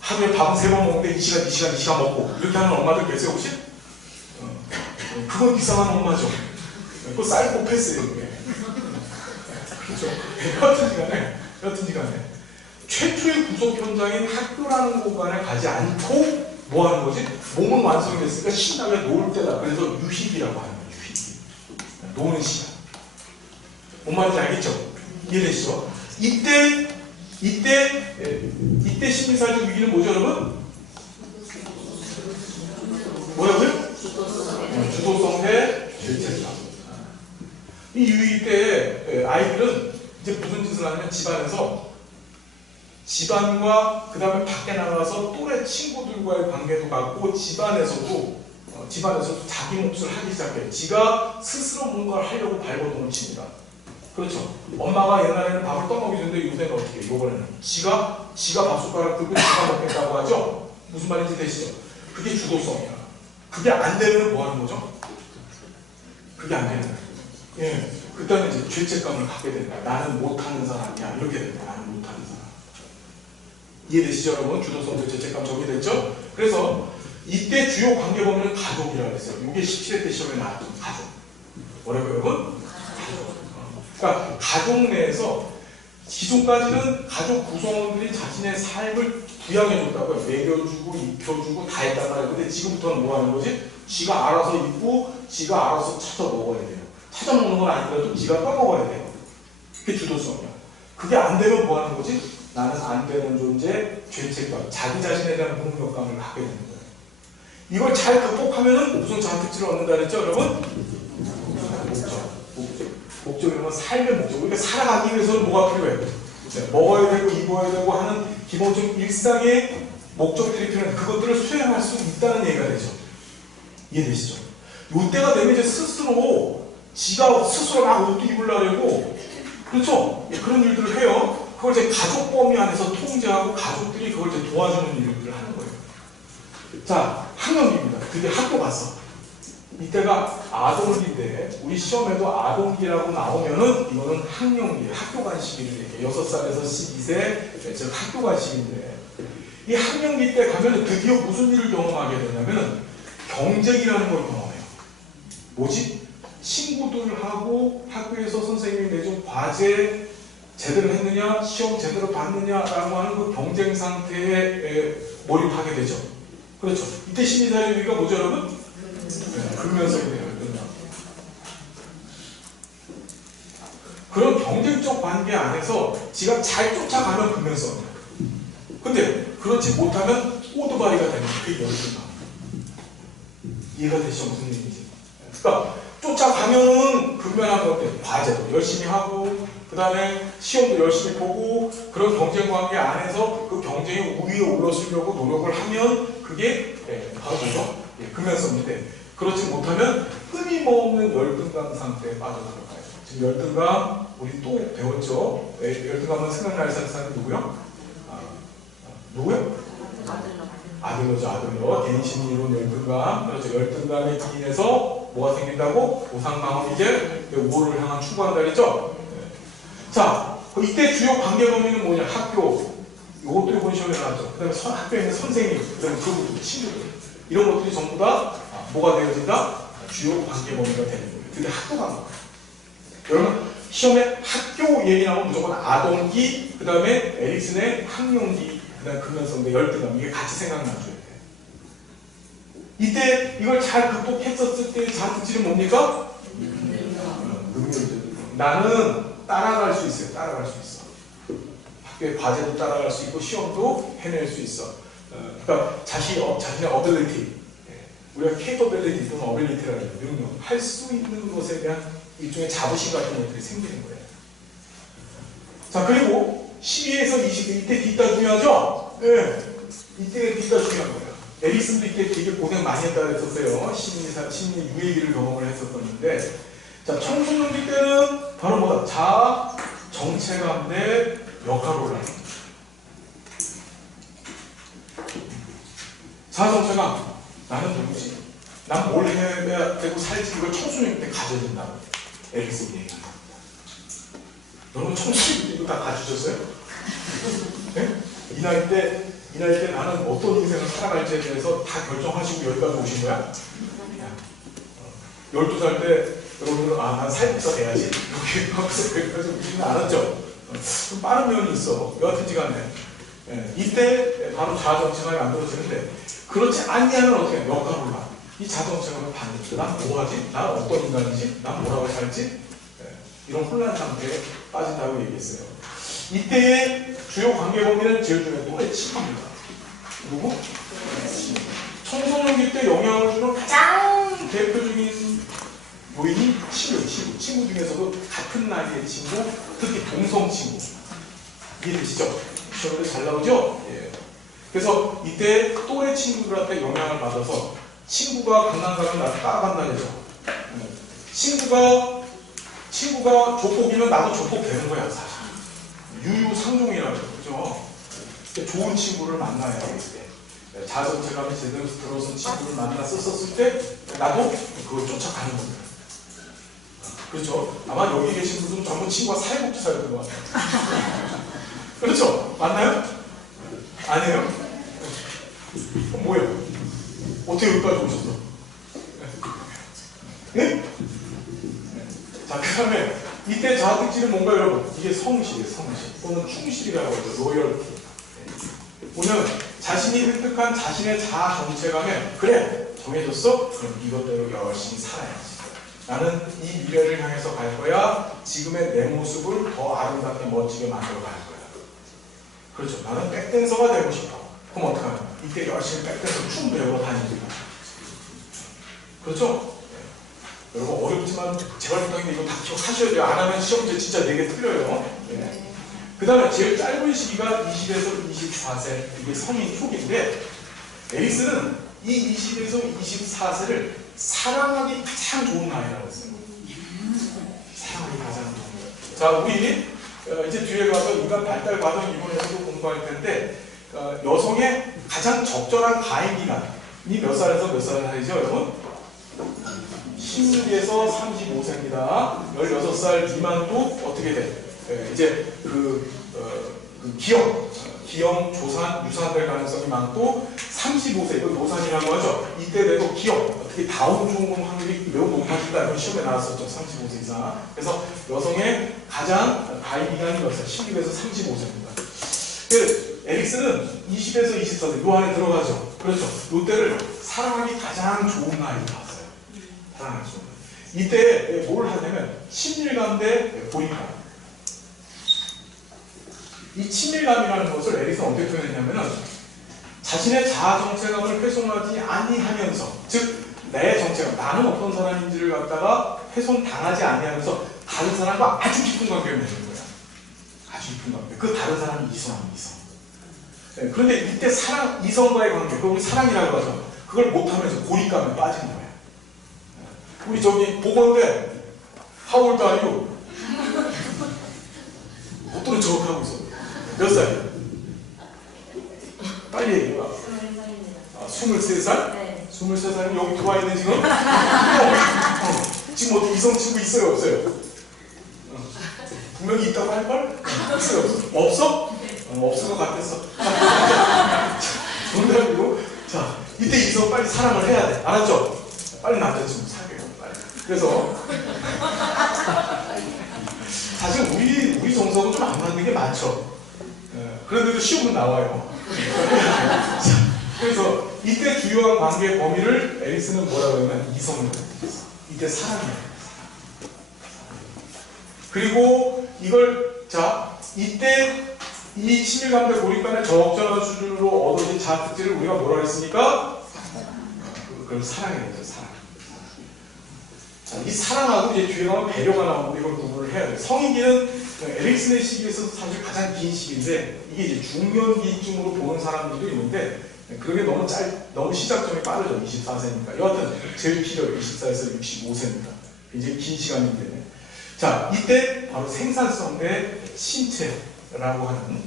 하루에 밥은 3번 먹는데 이 시간 먹고 이렇게 하는 엄마들 계세요 혹시? 그건 이상한 엄마죠. 그거 사이코패스예요. 그렇죠. 여튼지간에 최초의 구속 현장인 학교라는 공간에 가지 않고 뭐 하는 거지? 몸은 완성이 됐으니까 신나게 놀 때다. 그래서 유익이라고 하는 거예요. 유익. 노는 시간. 뭔 말인지 알겠죠? 이해되시죠? 이때 심리사회적 위기는 뭐죠, 여러분? 뭐라고요? 주도성 대 죄책감. 이 유익 때 아이들은 이제 무슨 짓을 하냐면 집안과 그 다음에 밖에 나가서 또래 친구들과의 관계도 갖고 집안에서도 자기 몫을 하기 시작해요. 지가 스스로 뭔가를 하려고 발버둥을 칩니다. 그렇죠. 엄마가 옛날에는 밥을 떠먹이 줬는데 요새는 어떻게 해요? 요번에는 지가 밥숟가락 들고 지가 먹겠다고 하죠. 무슨 말인지 되시죠? 그게 주도성이야. 그게 안 되면 뭐 하는 거죠? 그게 안 되는 거예요. 예. 그때는 이제 죄책감을 갖게 된다. 나는 못하는 사람이야. 이렇게 된다. 나는 못하는 사람. 이해되시죠, 여러분? 주도성도 죄책감 정리됐죠? 그래서 이때 주요 관계 범위는 가족이라고 했어요. 이게 17회 때 시험에 나왔던 가족. 뭐라고요, 여러분? 그러니까 가족 내에서 기존까지는 가족 구성원들이 자신의 삶을 부양해줬다고요. 먹여주고 입혀주고 다 했단 말이에요. 근데 지금부터는 뭐 하는 거지? 지가 알아서 입고 지가 알아서 찾아 먹어야 돼요. 찾아 먹는 건 아니더라도 지가 떠먹어야 돼요. 그게 주도성이야. 그게 안 되면 뭐 하는 거지? 나는 안 되는 존재, 죄책감, 자기 자신에 대한 무능력감을 갖게 되는 거예요. 이걸 잘 극복하면은 무슨 자아특질을 얻는다 그랬죠, 여러분? 목적이면 삶의 목적. 우리가 살아가기 위해서는 뭐가 필요해? 먹어야 되고 입어야 되고 하는 기본적인 일상의 목적들이 필요한 그것들을 수행할 수 있다는 얘기가 되죠. 이해되시죠? 이때가 되면 이제 스스로 지가 스스로 막 옷도 입으려고 그렇죠? 그런 일들을 해요. 그걸 이제 가족 범위 안에서 통제하고 가족들이 그걸 이제 도와주는 일들을 하는 거예요. 자, 학년기입니다. 드디어 학교 갔어. 이때가 아동기인데 우리 시험에도 아동기라고 나오면은 이거는 학년기예요. 학교 간 시기를 6살에서 12세 즉 학교 간 시기인데 이 학년기 때 가면은 드디어 무슨 일을 경험하게 되냐면은 경쟁이라는 걸 경험해요. 뭐지? 친구들하고 학교에서 선생님이 내준 과제 제대로 했느냐, 시험 제대로 봤느냐라고 하는 그 경쟁 상태에 몰입하게 되죠. 그렇죠. 이때 심리사회 위기가 뭐죠, 여러분? 근면성이 돼요. 그런 경쟁적 관계 안에서 지가 잘 쫓아가면 근면성이에요. 근데 그렇지 못하면 오두바리가 되는 그게 열등감. 이해가 되시죠? 무슨 얘기인지. 그러니까 쫓아가면은 근면한 것들, 과제도 열심히 하고 그 다음에 시험도 열심히 보고 그런 경쟁 관계 안에서 그 경쟁의 우위에 올라서려고 노력을 하면 그게 바로 뭐죠? 근면성인데 그렇지 못하면 끊임없는 열등감 상태에 빠져들어가요. 지금 열등감 우리 또 배웠죠? 열등감은 생각날 사람이 누구요? 누구요? 아들러죠. 아들러. 개인심리론 열등감. 그렇죠. 열등감에 기인해서 뭐가 생긴다고? 보상망원 이제 우호를 향한 추구한다 그랬죠? 자, 이때 주요 관계 범위는 뭐냐? 학교. 이것도 이번 시험에 나왔죠. 그 다음에 학교에 있는 선생님, 그 다음에 그 친구들. 이런 것들이 전부 다 뭐가 되어진다? 주요 관계 범위가 되는 거예요. 그게 학교 간 거예요. 여러분, 시험에 학교 얘기 나오면 무조건 아동기, 그 다음에 에릭슨의 학용기, 그 다음에 근면성대 열등감. 이게 같이 생각나줘야 돼요. 이때 이걸 잘 극복했었을 때의 자아특질은 뭡니까? 능력이죠. 나는 따라갈 수 있어요. 따라갈 수 있어. 학교의 과제도 따라갈 수 있고 시험도 해낼 수 있어. 그러니까 자신의 어빌리티, 우리가 capability 또는 ability라는 능력, 할 수 있는 것에 대한 일종의 자부심 같은 것들이 생기는 거예요. 자, 그리고 12에서 20대 이때 뒷다 중요하죠? 네. 이때 뒷다 중요한 거예요. 에릭슨도 이때 되게 고생 많이 했다고 했었어요. 심리 유예기를 경험을 했었었는데, 자, 청소년기 때는 바로 뭐다? 자아, 정체감 대 역할을 하는 자아 정체감. 나는 누구지? 난 뭘 해야 되고 살지? 이걸 청소년 때 가져야 된다. 에릭슨 얘기합니다. 여러분 청소년 때 이거 다 가지셨어요? 네? 이 나이 때 나는 어떤 인생을 살아갈지에 대해서 다 결정하시고 여기까지 오신 거야? 12살 때 여러분들은 난 살국사 돼야지 이렇게 하고서 거기까지 오시진 않았죠? 좀 빠른 면이 있어. 여하튼지 간에 이때 바로 자아정체감이 만들어지는데 그렇지 않냐면 어떻게 해? 역할을 봐. 이 자아정체감을 반대로 난 뭐하지? 난 어떤 인간이지? 난 뭐라고 살지? 이런 혼란 상태에 빠진다고 얘기했어요. 이때의 주요 관계 범위는 제일 중요한 또래 친구입니다. 누구? 청소년기 때 영향을 주는 가장 대표적인 요인이 친구 중에서도 같은 나이의 친구, 특히 동성 친구. 이해되시죠? 시험에 잘 나오죠? 예. 그래서 이때 또래 친구들한테 영향을 받아서 친구가 강남가면 나도 따라간다죠. 친구가 조폭이면 나도 조폭 되는 거야, 사실. 유유상종이라고 그러죠. 좋은 친구를 만나야 돼. 자아정체감이 제대로 들어선 친구를 만났었을 때 나도 그걸 쫓아가는 겁니다. 그렇죠? 아마 여기 계신 분들은 전부 친구가 사회복지사였던 것 같아요. 그렇죠? 맞나요? 아니에요? 그럼 뭐예요? 어떻게 여기까지 오셨어? 네? 자, 그 다음에 이때 자아특질은 뭔가요, 여러분? 이게 성실이에요, 성실. 또는 충실이라고 하죠. 로열티. 뭐냐면 자신이 획득한 자신의 자아 정체감에 그래 정해졌어? 그럼 이것대로 열심히 살아야지. 나는 이 미래를 향해서 갈 거야. 지금의 내 모습을 더 아름답게 멋지게 만들어 갈 거야. 그렇죠. 나는 백댄서가 되고 싶어. 그럼 어떡하냐? 이때 열심히 백댄서 춤 배우러 다니는 거야. 그렇죠? 네. 여러분 어렵지만 제발 부탁인데 이거 다 기억하셔야 돼요. 안 하면 시험 문제 진짜 4개 틀려요. 네. 그 다음에 제일 짧은 시기가 20에서 24세, 이게 성인 초기인데 에리스는 이 20에서 24세를 사랑하기 가장 좋은 나이라고 했어요. 사랑하기 가장 좋은 나이. 자, 우리 이제 뒤에 가서 인간 발달 과정 이번에도 공부할 텐데 여성의 가장 적절한 가임 기간이 몇 살에서 몇 살이죠, 여러분? 16에서 35세입니다. 16살 미만도 어떻게 돼? 이제 기형, 조산, 유산될 가능성이 많고 35세, 이걸 노산이라고 하죠. 이때 돼도 기형, 특히 다운 증후군 확률이 매우 높아진다. 이런 시험에 나왔었죠. 35세 이상. 그래서 여성의 가장 가임 기간이 몇 살? 16에서 35세입니다. 에릭스는 20에서 24세, 요 안에 들어가죠. 그렇죠. 이때를 사랑하기 가장 좋은 나이로 봤어요. 사랑하기 좋은 나이. 이때 뭘 하냐면 친밀감 대 고립감. 이 친밀감이라는 것을 에릭스는 어떻게 표현했냐면은 자신의 자아 정체감을 훼손하지 아니하면서, 즉 내 정체감, 나는 어떤 사람인지를 갖다가 훼손당하지 아니하면서 다른 사람과 아주 깊은 관계를 맺는 거야. 아주 깊은 관계. 그 다른 사람이 이성이야, 이성. 네, 그런데 이때 사랑, 이성과의 관계, 그걸 우리 사랑이라고 하죠. 그걸 못하면서 고립감에 빠지는 거야. 우리 저기 보건대 How old are you? 못 들은 척 하고 있어. 몇 살이야? 빨리 얘기해봐. 23살? 네. 23살은 여기 들어와 있네 지금? 지금 어디 이성 친구 있어요 없어요? 분명히 있다고 할걸? 있어요 없어? 없어? 없을 것 같았어. 정답이고. 자, 이때 이성 빨리 사랑을 해야 돼. 알았죠? 빨리 남자친구 사귀어 빨리. 그래서 사실 우리 정석은 좀 안 맞는 게 많죠. 그런데도 시험은 나와요. 그래서 이때 주요한 관계 범위를 에릭스는 뭐라고 하냐면 이성으로 했어. 이때 사랑이에요. 그리고 이걸 자 이때 이 친밀감과 고립감의 적절한 수준으로 얻어진 자아 특질을 우리가 뭐라 했습니까? 그걸 사랑이라고 했죠. 사랑. 자, 이 사랑하고 이제 뒤에 가면 배려가 나오고 이걸 구분을 해야 돼요. 성인기는 에릭슨의 시기에서 사실 가장 긴 시기인데 이게 이제 중년기쯤으로 보는 사람들도 있는데 그게 너무 시작점이 빠르죠. 24세니까. 여하튼 제일 길어요. 24에서 65세입니다. 굉장히 긴 시간인데 자 이때 바로 생산성 대 신체라고 하는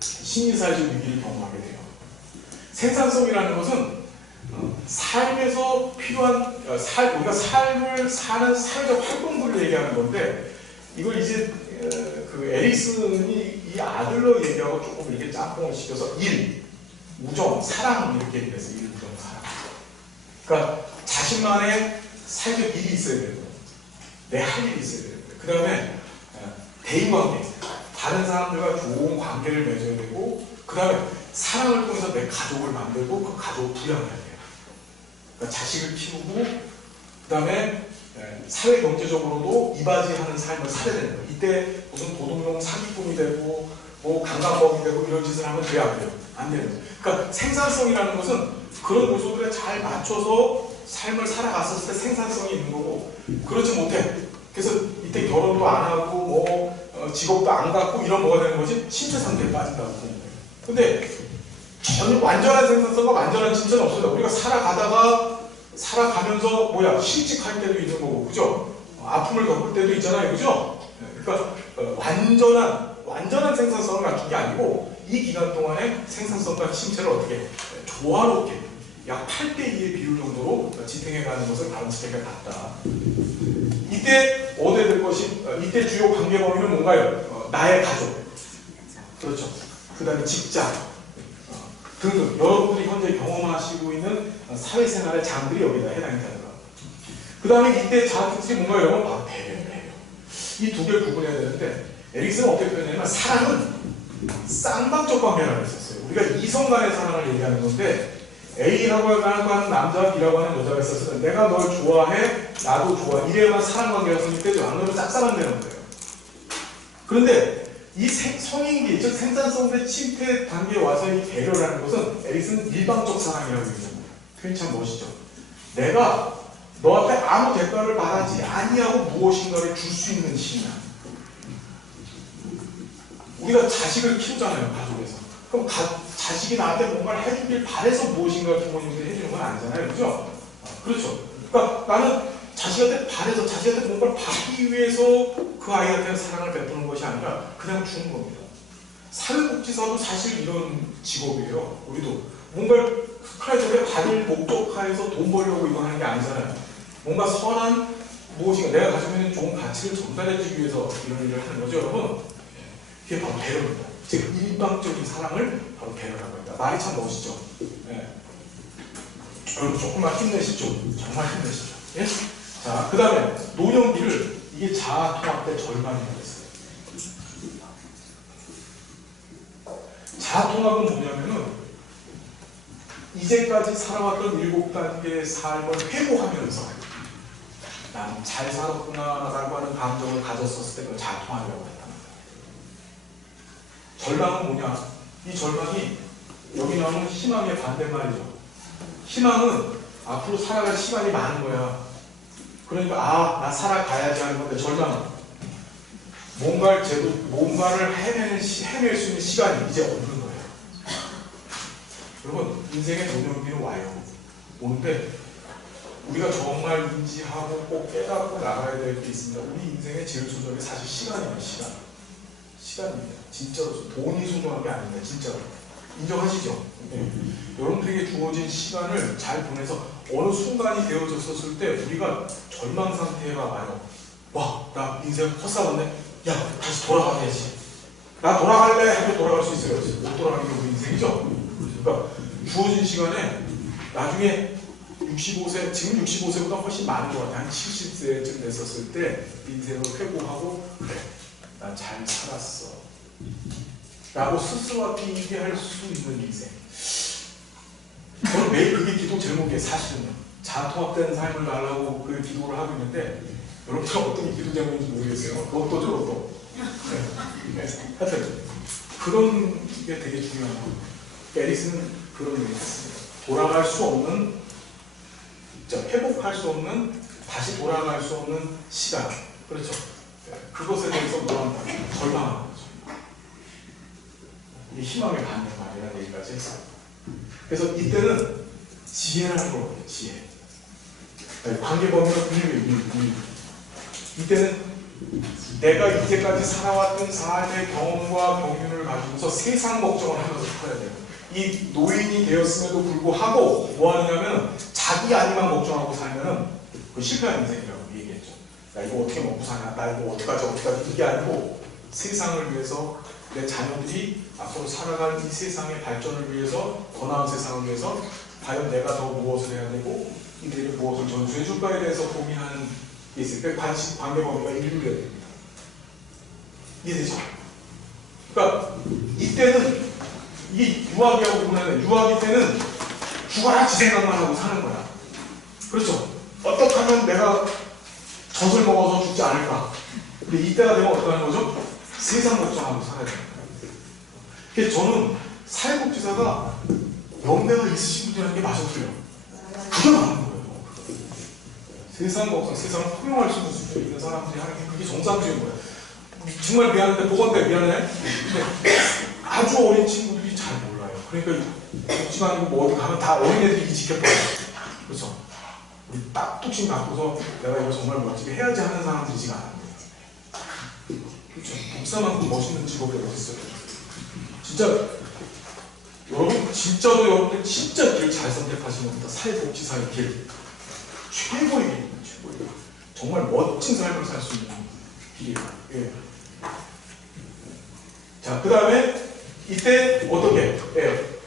심리사회적 위기를 경험하게 돼요. 생산성이라는 것은 삶에서 필요한 우리가 삶을 사는 사회적 활동들을 얘기하는 건데 이걸 이제 그 에릭슨이 이 아들러 얘기하고 조금 이렇게 짬뽕을 시켜서 일, 우정, 사랑 이렇게 얘기해서 일, 우정, 사랑. 그러니까 자신만의 사회적 일이 있어야 되고 내 할 일이 있어야 되고 그 다음에 대인관계, 다른 사람들과 좋은 관계를 맺어야 되고 그 다음에 사랑을 통해서 내 가족을 만들고 그 가족을 부양해야 돼요. 그러니까 자식을 키우고 그 다음에 사회 경제적으로도 이바지하는 삶을 살아야 되는 거예요. 이때 무슨 도둑놈 사기꾼이 되고 뭐 강간범이 되고 이런 짓을 하면 돼야 안 돼요. 안 돼요. 그러니까 생산성이라는 것은 그런 요소들에 잘 맞춰서 삶을 살아갔을 때 생산성이 있는 거고 그렇지 못해. 그래서 이때 결혼도 안 하고 뭐 직업도 안 갖고 이런 뭐가 되는 거지? 신체 상태에 빠진다고 보는 거예요. 근데 전혀 완전한 생산성과 완전한 신체는 없습니다. 우리가 살아가면서 뭐야 실직할 때도 있는 거고 그죠? 아픔을 겪을 때도 있잖아요. 그죠? 그러니까 완전한 생산성을 갖춘 게 아니고 이 기간 동안에 생산성과 신체를 어떻게 조화롭게 약 8대2의 비율 정도로 지탱해가는 것을 가르치게 갔다. 이때 얻어야 될 것이 이때 주요 관계 범위는 뭔가요? 나의 가족 그렇죠. 그 다음에 직장 등등 여러분들이 현재 경험하시고 있는 사회생활의 장들이 여기다 해당이 되는 거예요. 그 다음에 이때 자아 특징이 뭔가요? 여러분? 배려. 이 두 개를 구분해야 되는데 에릭슨은 어떻게 표현하냐면 사랑은 쌍방적 관계라고 했었어요. 우리가 이성 간의 사랑을 얘기하는 건데 A라고 하는 남자와 B라고 하는 여자가 있었을 때 내가 널 좋아해, 나도 좋아. 이래야만 사랑관계가 성립되죠. 안 그러면 짝사랑 되는 거예요. 그런데 이 성인기, 즉 생산성의 침체 단계에 와서 이 배려라는 것은 에릭슨은 일방적 사랑이라고 얘기합니다. 표현이 참 멋있죠. 내가 너한테 아무 대가를 바라지 아니하고 무엇인가를 줄 수 있는 힘이야. 우리가 자식을 키우잖아요, 가족에서. 그럼 자식이 나한테 뭔가를 해주길 바래서 무엇인가 부모님들이 해주는 건 아니잖아요, 그죠? 그렇죠. 그러니까 나는 자식한테 바래서 자식한테 뭔가를 받기 위해서 그 아이한테 사랑을 베푸는 것이 아니라 그냥 주는 겁니다. 사회복지사도 사실 이런 직업이에요. 우리도 뭔가를 크라이터에 받을 목적하에서 돈 벌려고 이거 하는 게 아니잖아요. 뭔가 선한 무엇인가 내가 가지고 있는 좋은 가치를 전달해주기 위해서 이런 일을 하는 거죠, 여러분. 그게 바로 배려입니다. 즉 일방적인 사랑을 바로 배려라고 합니다. 말이 참 멋있죠. 예. 여러분 조금만 힘내시죠. 정말 힘내시죠. 예? 자, 그 다음에 노년기를 이게 자아통합 때 절반이라고 했어요. 자아통합은 뭐냐면은 이제까지 살아왔던 7단계의 삶을 회고하면서 나는 잘 살았구나라고 하는 감정을 가졌었을 때 그걸 자아통합이라고 했단 말이에요. 절망은 뭐냐? 이 절망이 여기 나오는 희망의 반대말이죠. 희망은 앞으로 살아갈 시간이 많은 거야. 그러니까 나 살아가야지 하는 건데 절망은 뭔가를 헤맬 수 있는 시간이 이제 없는 거예요. 여러분 인생의 노년기는 와요. 오는데 우리가 정말 인지하고 꼭 깨닫고 나가야 될 게 있습니다. 우리 인생의 제일 소중한 게 사실 시간이에요. 시간입니다. 진짜로 돈이 소중한 게 아닙니다. 진짜로. 인정하시죠? 네. 여러분들에게 주어진 시간을 잘 보내서 어느 순간이 되어졌었을 때 우리가 절망 상태에 와요. 와, 나 인생 헛살았네. 야, 다시 돌아가야지. 나 돌아갈래 하고 돌아갈 수 있어요. 못 돌아가는 게 우리 인생이죠. 그러니까 주어진 시간에 나중에 65세, 지금 65세보다 훨씬 많은 것 같아요. 한 70세쯤 됐었을 때 인생을 회고하고 그래, 난 잘 살았어 라고 스스로한테 얘기할 수 있는 인생. 저는 매일 그게 기도 제목이에요. 사실은요. 자아통합된 삶을 달라고 그 기도를 하고 있는데 여러분들 어떤 기도 제목인지 모르겠어요. 로또 저로또. 네. 하여튼 그런 게 되게 중요한 거예요. 에릭슨은 그런 얘기를 했습니다. 돌아갈 수 없는, 회복할 수 없는, 다시 돌아갈 수 없는 시간. 그렇죠. 그것에 대해서 뭐한다? 절망하는 거죠. 이게 희망의 반대말이라는 얘기까지 했어요. 그래서 이때는 지혜라는 거거든요. 지혜. 관계 범위가 분명히 이때는 내가 이제까지 살아왔던 삶의 경험과 경륜을 가지고서 세상 걱정을 하면서 살아야 돼요. 이 노인이 되었음에도 불구하고 뭐 하느냐면 자기 아니만 걱정하고 살면은 그 실패한 인생이라고 얘기했죠. 나 이거 어떻게 먹고 사냐, 나 이거 어떡하지 이게 아니고 세상을 위해서 내 자녀들이 앞으로 살아갈 이 세상의 발전을 위해서, 더 나은 세상을 위해서 과연 내가 더 무엇을 해야 되고 이들에게 무엇을 전수해 줄까에 대해서 고민하는 게 있을 때 관계 범위가 일률해야 됩니다. 이해되죠? 그러니까 이때는 이 유아기하고 보면 유아기 때는 죽어라 지 생각만 하고 사는 거야. 그렇죠? 어떻게 하면 내가 젖을 먹어서 죽지 않을까? 근데 이때가 되면 어떻게 하는 거죠? 세상 걱정하고 살아야 돼요. 그래서 저는 사회복지사가 연배가 있으신 분들이라는 게 맞아 틀려. 그게 맞는 거예요. 세상 걱정, 세상을 포용할 수 있는 수준에 있는 사람들이 하는 게 그게 정상적인 거예요. 정말 미안한데 보건대 미안해. 근데 아주 어린 친구들이 잘 몰라요. 그러니까 복지가 아니고 뭐 어디 가면 다 어린애들이 지켜봐요. 그렇죠? 우리 딱 뚝심 갖고서 내가 이거 정말 멋지게 해야지 하는 사람들이지가 않아요. 그렇죠? 복사만큼 멋있는 직업이 어디 있어요? 진짜 여러분 진짜로 여러분들 진짜 길 잘 선택하시는 겁니다. 사회복지사의 길 최고의 길입니다. 최고의 길. 정말 멋진 삶을 살 수 있는 길이에요. 예. 자, 그 다음에 이때 어떻게? 예.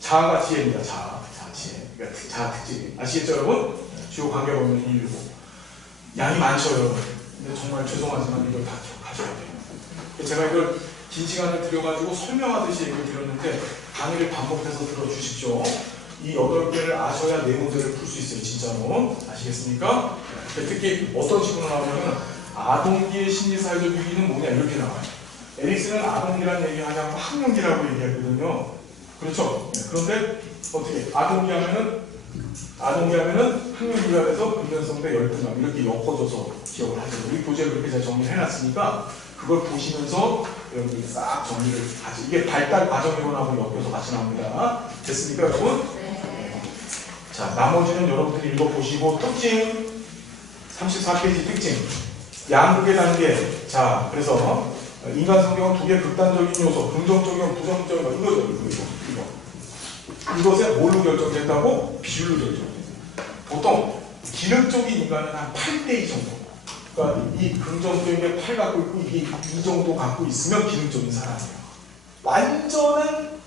자아가 지혜입니다. 자아 지혜. 그러니까 자아 특징이. 아시겠죠, 여러분? 주요 관계 범위는 1이고 양이 많죠, 여러분. 근데 정말 죄송하지만 이걸 다 기억하셔야 돼요. 제가 이걸 긴 시간을 들여가지고 설명하듯이 얘기를 드렸는데 강의를 반복해서 들어주십시오. 이 8개를 아셔야 내 문제를 풀 수 있어요. 진짜로. 아시겠습니까? 특히 어떤 식으로 나오냐면 아동기의 심리사회적 위기는 뭐냐 이렇게 나와요. 에릭슨은 아동기라는 얘기하냐고 학령기라고 얘기하거든요. 그렇죠? 그런데 어떻게 아동기 하면은 학령기가 돼서 근면성 대 열등감 이렇게 엮어줘서 기억을 하죠. 우리 교재를 그렇게 잘 정리를 해놨으니까 그걸 보시면서 여러분들이 싹 정리를 하죠. 이게 발달 과정 이론하고 엮여서 같이 나옵니다. 됐습니까, 여러분? 네. 자, 나머지는 여러분들이 읽어보시고 특징 34페이지 특징 양극의 단계. 자, 그래서 인간 성경은 두 개 극단적인 요소, 긍정적이고 부정적인 거 이거. 이것에 뭘로 결정된다고? 비율로 결정된다. 보통 기능적인 인간은 한 8대2 정도. 그러니까 이 긍정적인 게 8 갖고 있고 이게 2 정도 갖고 있으면 기능적인 사람이에요. 완전한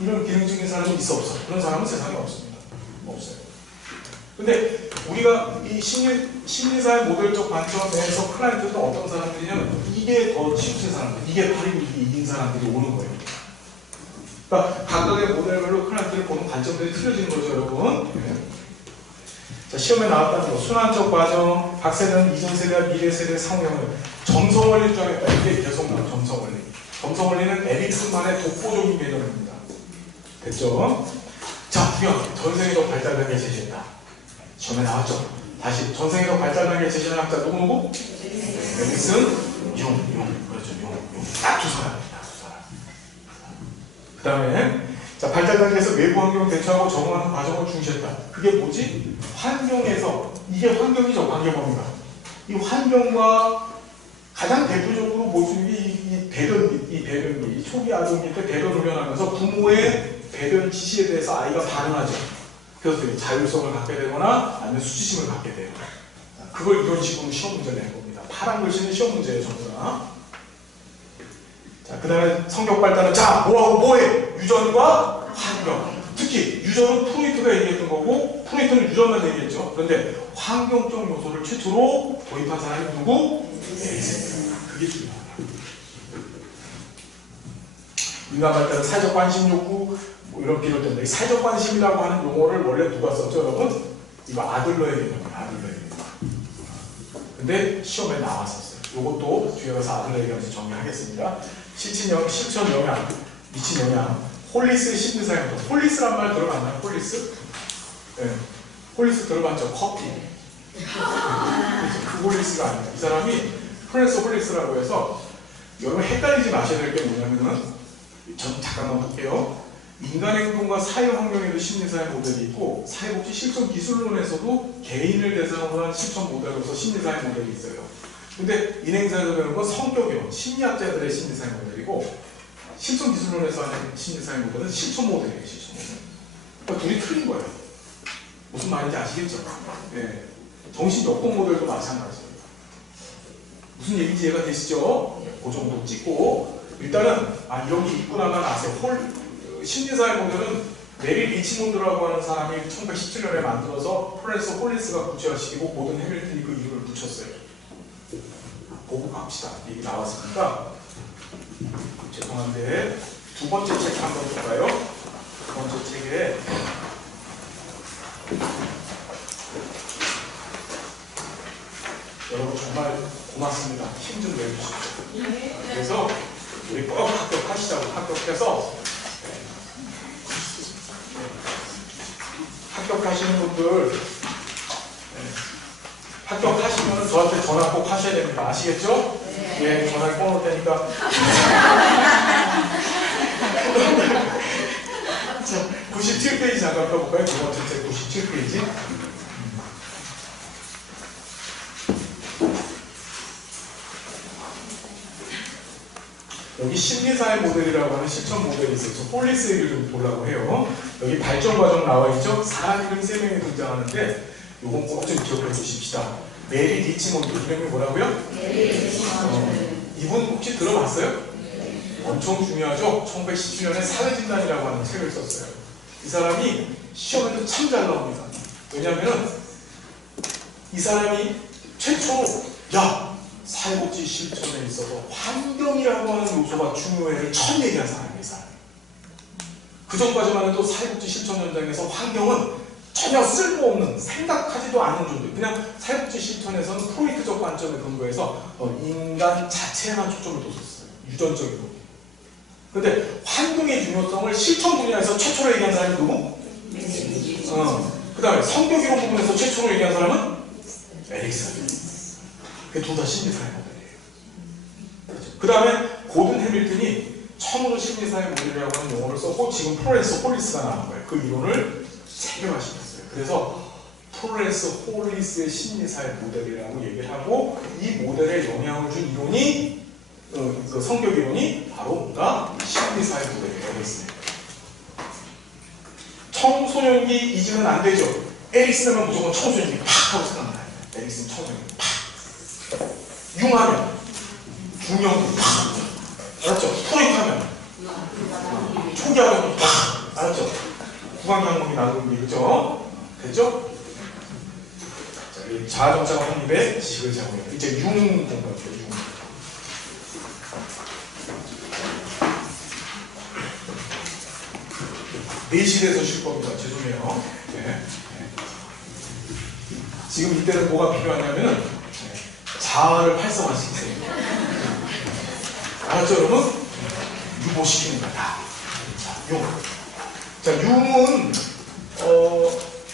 이런 기능적인 사람이 있어 없어? 그런 사람은 세상에 없습니다. 없어요. 근데 우리가 이 심리사의 모델적 관점에서 클라이언트는 어떤 사람들이냐면 이게 더 치우친 사람들, 이게 바로 이게 이긴 사람들이 오는 거예요. 그러니까 각각의 모델별로 클라이언트를 보는 관점들이 틀려지는 거죠, 여러분. 자, 시험에 나왔다는 거. 순환적 과정, 박세는 이전 세대와 미래 세대의 상호형을 점성원리를 주장했다. 이게 계속 나온 점성원리. 점성원리는 에릭슨만의 독보적인 개념입니다. 됐죠? 자, 구경. 전생에도 발달단계 제시했다. 시험에 나왔죠? 다시 전생에도 발달단계 제시한 학자 누구? 에릭슨, 용. 그렇죠, 용. 딱 2사람입니다. 그 다음에 자, 발달 단계에서 외부 환경을 대처하고 적응하는 과정을 중시했다. 그게 뭐지? 환경에서 이게 환경이죠. 관계범위가. 이 환경과 가장 대표적으로 볼 수 있는 게 이 배변기, 이 초기 아동기 때 배변 훈련하면서 부모의 배변 지시에 대해서 아이가 반응하죠. 그래서 되게 자율성을 갖게 되거나 아니면 수치심을 갖게 돼요. 그걸 이런 식으로 시험 문제를 낸 겁니다. 파란 글씨는 시험 문제예요, 전부 다. 자, 그 다음에 성격 발달은 자, 뭐해? 유전과 환경. 특히 유전은 프로이트가 얘기했던 거고 프로이트는 유전만 얘기했죠. 그런데 환경적 요소를 최초로 도입한 사람이 누구? 에릭슨. 그게 중요하다. 인간 발달은 사회적 관심 욕구 뭐 이런 비롯된다. 이 사회적 관심이라고 하는 용어를 원래 누가 썼죠, 여러분? 이거 아들러의 개념이에요. 아들러의 개념. 근데 시험에 나왔었어요. 이것도 뒤에 가서 아들러의 개념에서 정리하겠습니다. 실천 영향, 미친 영향, 홀리스의 심리사용도. 홀리스란 말 들어봤나요? 홀리스? 네. 홀리스 들어봤죠? 커피. 그 홀리스가 아니에요. 이 사람이 프랜스 홀리스라고 해서 여러분 헷갈리지 마셔야 될 게 뭐냐면은 잠깐만 볼게요. 인간의 행동과 사회 환경에도 심리사회 모델이 있고 사회복지 실천 기술론에서도 개인을 대상으로 한 실천 모델로서 심리사회 모델이 있어요. 근데 인행사에서 배우는 건 성격이요. 심리학자들의 심리사회 모델이고 실천 기술론에서 하는 심리사회 모델은 실천 모델이에요. 실천 모델. 그러니까 둘이 틀린 거예요. 무슨 말인지 아시겠죠? 네. 정신 역동 모델도 마찬가지예요. 무슨 얘기인지 이해가 되시죠? 그 정도 찍고 일단은 이런 게 있구나만 아세요. 심리사회 모델은 메리 리치몬드라고 하는 사람이 1917년에 만들어서 프랜스 홀리스가 구체화시키고 고든 해밀턴이 그 이름을 붙였어요. 보고 갑시다. 얘기 나왔으니까 죄송한데 두 번째 책 한번 볼까요? 두 번째 책에 여러분 정말 고맙습니다. 힘 좀 내주십시오. 그래서 우리 꼭 합격하시자고 합격해서 합격하시는 분들 합격하시면 저한테 전화 꼭 하셔야 됩니다. 아시겠죠? 네. 예, 전화를 꺼놓을 테니까. 97페이지 잠깐 펴볼까요? 두 번째 책 97페이지. 여기 심리사회 모델이라고 하는 실천 모델이 있어요. 폴리스 얘기를 좀 보려고 해요. 여기 발전 과정 나와 있죠? 사람 이름 3명이 등장하는데 요건 꼭 좀 기억해 주십시다. 메리 리치몬드 이름이 뭐라고요? 메리 리치몬드. 이분 혹시 들어봤어요? 엄청 중요하죠? 1917년에 사회진단이라고 하는 책을 썼어요. 이 사람이 시험에도 참 잘 나옵니다. 왜냐하면 이 사람이 최초로 사회복지 실천에 있어서 환경이라고 하는 요소가 중요해를 처음 얘기한 사람이에요. 그 전까지만 해도 사회복지 실천 현장에서 환경은 전혀 쓸모없는, 생각하지도 않은 존재. 그냥 사회복지 실천에서는 프로이트적 관점에 근거해서 인간 자체에만 초점을 뒀었어요. 유전적으로. 근데 환경의 중요성을 실천 분야에서 최초로 얘기한 사람이 누구? 그 다음에 성격 이론 부분에서 최초로 얘기한 사람은 에릭슨. 그게 둘 다 심리사회 모델이에요. 그 다음에 고든 해밀턴이 처음으로 심리사회 모델이라고 하는 용어를 썼고 지금 플로렌스 홀리스가 나온 거예요. 그 이론을 체계화시켰어요. 그래서 플로렌스 홀리스의 심리사회 모델이라고 얘기를 하고 이 모델에 영향을 준 이론이 그 성격 이론이 바로 뭔가 심리사회 모델이라고 했습니다. 청소년기 이지는 안 되죠. 에릭슨은 무조건 청소년기 팍 하고 생각나요. 에릭슨 청소년기 팍. 융하면 중년기 팍. 알았죠? 프로이트 하면 초기화면 팍. 알았죠? 구강경험이 나누는 게 그죠? 됐죠? 자, 이 자아정착 확립의 지식을 제공해요. 이제 융 공부할게요. 융. 내실에서 쉴 겁니다. 죄송해요. 네. 지금 이때는 뭐가 필요하냐면은 자아를 활성화시키세요. 알았죠, 여러분? 유보시키는 거다. 자, 융. 자, 융은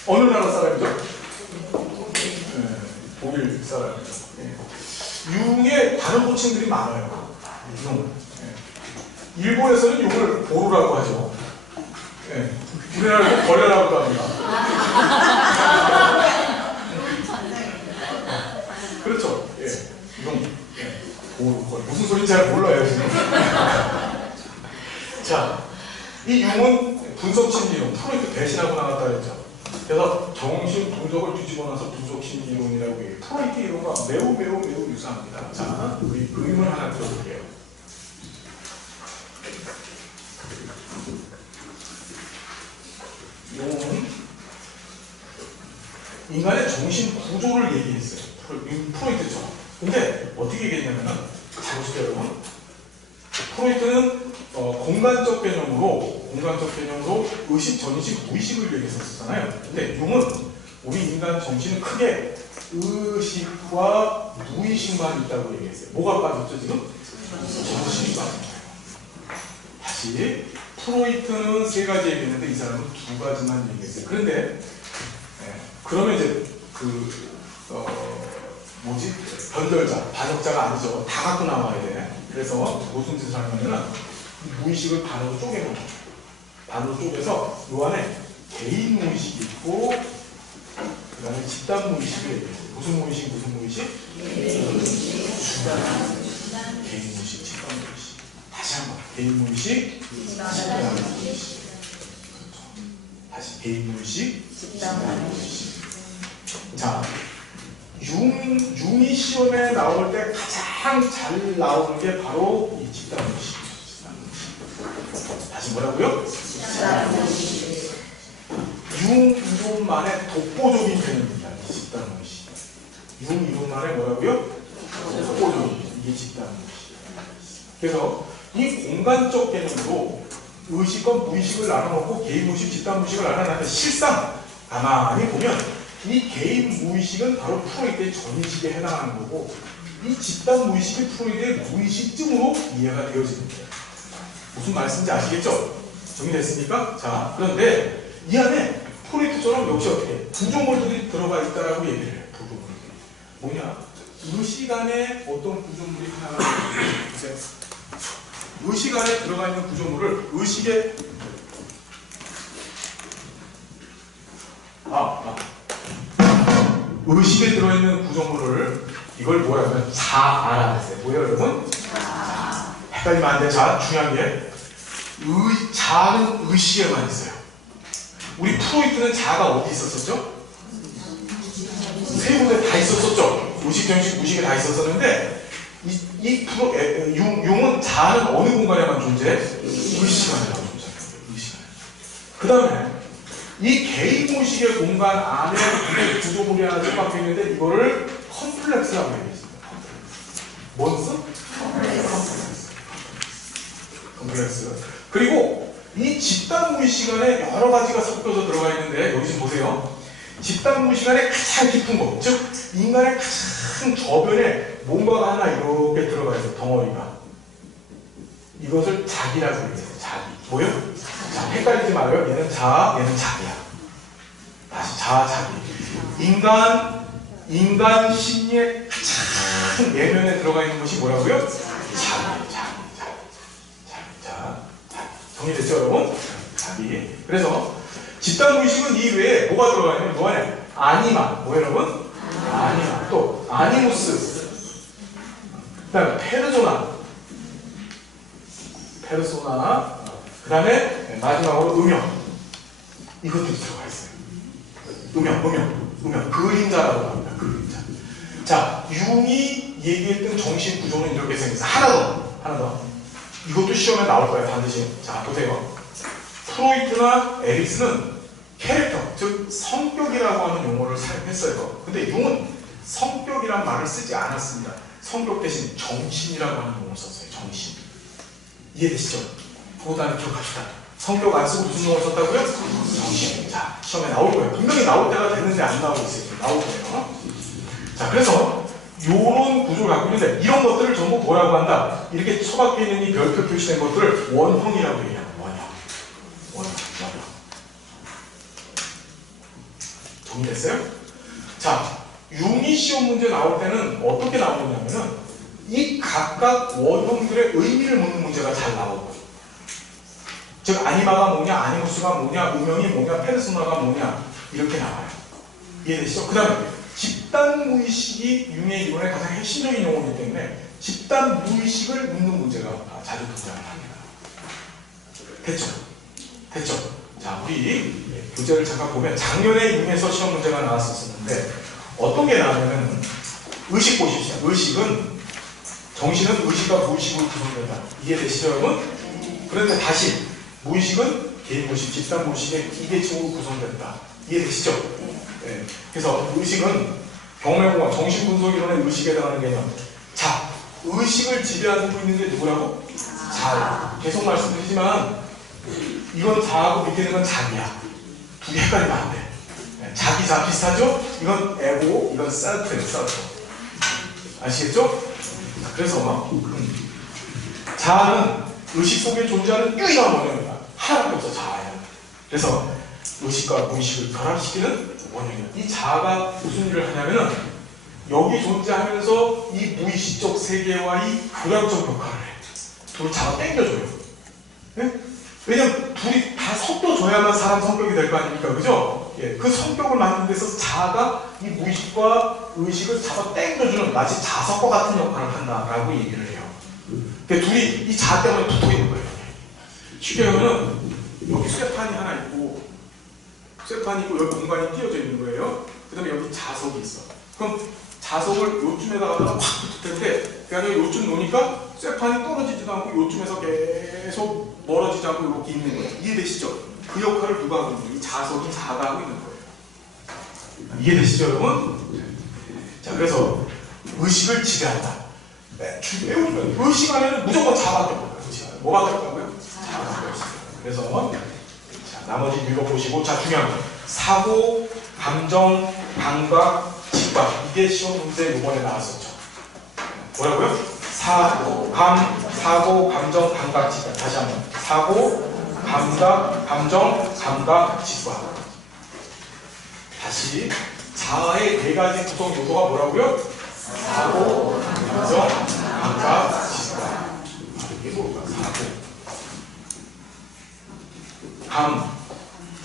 어느 나라 사람이죠? 네, 독일 사람이죠. 네. 융의 다른 호칭들이 많아요. 융. 네. 일본에서는 융을 보루라고 하죠. 네. 우리나라에서 벌레라고도 합니다. 그렇죠. 예. 융. 예. 보루. 무슨 소리인지 잘 몰라요, 지금. 자, 이 융은 분석심리론, 프로이트 대신하고 나왔다 그랬죠. 그래서 정신 분석을 뒤집어 놔서 분석심리론이라고 해요. 프로이트 이론과 매우 유사합니다. 자, 우리 그림을 하나 들어볼게요. 이건 인간의 정신 구조를 얘기했어요. 프로이트처럼. 근데 어떻게 얘기했냐면은, 잘 보시죠, 여러분. 프로이트는 공간적 개념으로 의식, 전의식, 무의식을 얘기했었잖아요. 근데 융은 우리 인간 정신은 크게 의식과 무의식만 있다고 얘기했어요. 뭐가 빠졌죠, 지금? 전의식이 빠진 거예요. 다시 프로이트는 세 가지 얘기했는데 이 사람은 두 가지만 얘기했어요. 그런데 그러면 이제 변별자, 반역자가 아니죠. 다 갖고 나와야 돼. 그래서 무슨 짓을 하냐면은 무의식을 반으로 쪼개는 거죠. 반으로 쪼개서 요 안에 개인 무의식이 있고 그 다음에 집단 무의식을 얘기해요. 무슨 무의식? 개인 무의식, 집단 무의식. 다시 한번 개인 무의식, 집단 무의식. 다시 개인 무의식, 집단 무의식. 자, 융이 시험에 나올 때 가장 잘 나오는 게 바로 이 집단 무의식. 다시 뭐라고요? 융 이론만의 독보적인 개념입니다. 이 집단 무의식. 융 이론만의 뭐라고요? 독보적인 이게 집단 무의식. 그래서 이 공간적 개념으로 의식과 무의식을 나눠놓고 개인 무의식, 집단 무의식을 나눠놨는데 실상 가만히 보면 이 개인 무의식은 바로 프로이트의 전의식에 해당하는 거고 이 집단 무의식이 프로이트의 무의식쯤으로 이해가 되어지는 거예요. 무슨 말씀인지 아시겠죠? 정리됐습니까? 자, 그런데 이 안에 프로이트처럼 역시 어떻게 구조물들이 들어가 있다라고 얘기를 해요. 구조물들이. 뭐냐? 의식 안에 어떤 구조물이 하나가 보세요. 의식 안에 들어가 있는 구조물을 의식에 의식에 들어있는 구조물을 이걸 뭐라 하면 자아라 했어요. 뭐예요, 여러분? 헷갈리면 안 돼. 자, 중요한 게 자아는 의식에만 있어요. 우리 프로이트는 자아가 어디 있었었죠? 세 군데 다 있었었죠. 의식, 정식, 무의식에 다 있었었는데 융은 자아는 어느 공간에만 존재해? 의식 안에만 존재해요. 의식 안에. 그 다음에 이 개인 무의식의 공간 안에 구조물이 하나 처박혀 있는데 이거를 컴플렉스라고 얘기했습니다. 뭔스? 컴플렉스. 그리고 이 집단 무의식 안에 여러 가지가 섞여서 들어가 있는데 여기 좀 보세요. 집단 무의식 안에 가장 깊은 것, 즉 인간의 가장 저변에 뭔가가 하나 이렇게 들어가 있어요. 덩어리가. 이것을 자기라고 얘기해요. 자기. 뭐요? 자, 헷갈리지 말아요. 얘는 자, 얘는 자기야. 다시 자, 자기. 인간 심리의 가장 내면에 들어가 있는 것이 뭐라고요? 자기. 자, 정리됐죠, 여러분? 자기. 그래서 집단 무의식은 이 외에 뭐가 들어가 있냐면 뭐 안에 아니마. 뭐예요, 여러분? 아니마. 또 아니무스. 그다음에 페르소나. 그다음에 마지막으로 음영. 이것도 들어가 있어요. 음영. 그림자라고 합니다. 그림자. 자, 융이 얘기했던 정신 구조는 이렇게 생겼어요. 하나 더. 이것도 시험에 나올 거예요, 반드시. 자, 보세요. 프로이트나 에리스는 캐릭터, 즉 성격이라고 하는 용어를 사용했어요. 근데 융은 성격이란 말을 쓰지 않았습니다. 성격 대신 정신이라고 하는 용어를 썼어요. 정신. 이해되시죠? 그거 다 기억합시다. 성격 안 쓰고 무슨 용어를 썼다고요? 정신. 자, 시험에 나올 거예요. 분명히 나올 때가 됐는데 안 나오고 있어요. 나올 거예요. 자, 그래서 요런 구조를 갖고 있는데 이런 것들을 전부 뭐라고 한다? 이렇게 처박혀 있는 이 별표 표시된 것들을 원형이라고 얘기합니다. 원형. 정리됐어요? 자, 융이 시험 문제 나올 때는 어떻게 나오냐면은 이 각각 원형들의 의미를 묻는 문제가 잘 나오고, 즉 아니마가 뭐냐, 아니무스가 뭐냐, 음영이 뭐냐, 페르소나가 뭐냐 이렇게 나와요. 이해되시죠? 그 다음에 집단 무의식이 융의 이론의 가장 핵심적인 용어이기 때문에 집단 무의식을 묻는 문제가 자주 등장을 합니다. 됐죠? 자, 우리 교재를 잠깐 보면 작년에 융에서 시험 문제가 나왔었는데 어떤 게 나왔냐면 의식 보십시오. 의식은 정신은 의식과 무의식으로 구성된다. 이해되시죠, 여러분? 그런데 다시 무의식은 개인 무의식, 집단 무의식의 기계층으로 구성된다. 이해되시죠? 네. 그래서 의식은 경험해보고 정신분석이론의 의식에 해당하는 개념. 자, 의식을 지배하고 있는 게 누구라고? 자, 계속 말씀드리지만 이건 자하고 밑에 있는 건 자기야. 두 개 헷갈리면 안 돼. 네. 자기, 자 비슷하죠? 이건 에고, 이건 셀프예요. 셀프. 아시겠죠? 그래서 자아는 의식 속에 존재하는 유일한 원형이다. 하나밖에 없어, 자아야. 그래서 의식과 무의식을 결합시키는 원형이야. 이 자아가 무슨 일을 하냐면은 여기 존재하면서 이 무의식적 세계와의 교량적 역할을 해. 둘 잡아 당겨줘요. 네? 왜냐면 둘이 다 섞여줘야만 사람 성격이 될 거 아닙니까? 그죠? 예, 그 성격을 만드는 데서 자아가 이 무의식과 의식을 잡아 당겨주는 마치 자석과 같은 역할을 한다라고 얘기를 해요. 그러니까 둘이 이 자아 때문에 붙어 있는 거예요. 쉽게 하면은 여기 쇠판이 하나 있고 쇠판이 있고 여기 공간이 띄어져 있는 거예요. 그 다음에 여기 자석이 있어. 그럼 자석을 요쯤에다가 확 붙을 텐데 그냥 요쯤 놓으니까 쇠판이 떨어지지도 않고 요쯤에서 계속 멀어지지 않고 이렇게 있는 거예요. 이해되시죠? 그 역할을 누가 하고 있는 거예요? 이 자석이 자아가 하고 있는 거예요. 이해되시죠, 여러분? 자, 그래서 의식을 지배한다. 네, 의식 안에는 무조건 자아밖에 없어요. 뭐가 들어가고요? 자아가 없어요. 그래서 자, 나머지 읽어보시고, 자, 중요한 거. 사고, 감정, 감각, 직각. 이게 시험 문제 이번에 나왔었죠. 뭐라고요? 사고, 감정, 감각, 직각. 다시 한번. 사고, 감정, 감각, 직각. 다시. 자아의 네 가지 구성 요소가 뭐라고요? 사고, 감정, 감각, 직각. 이게 뭘까?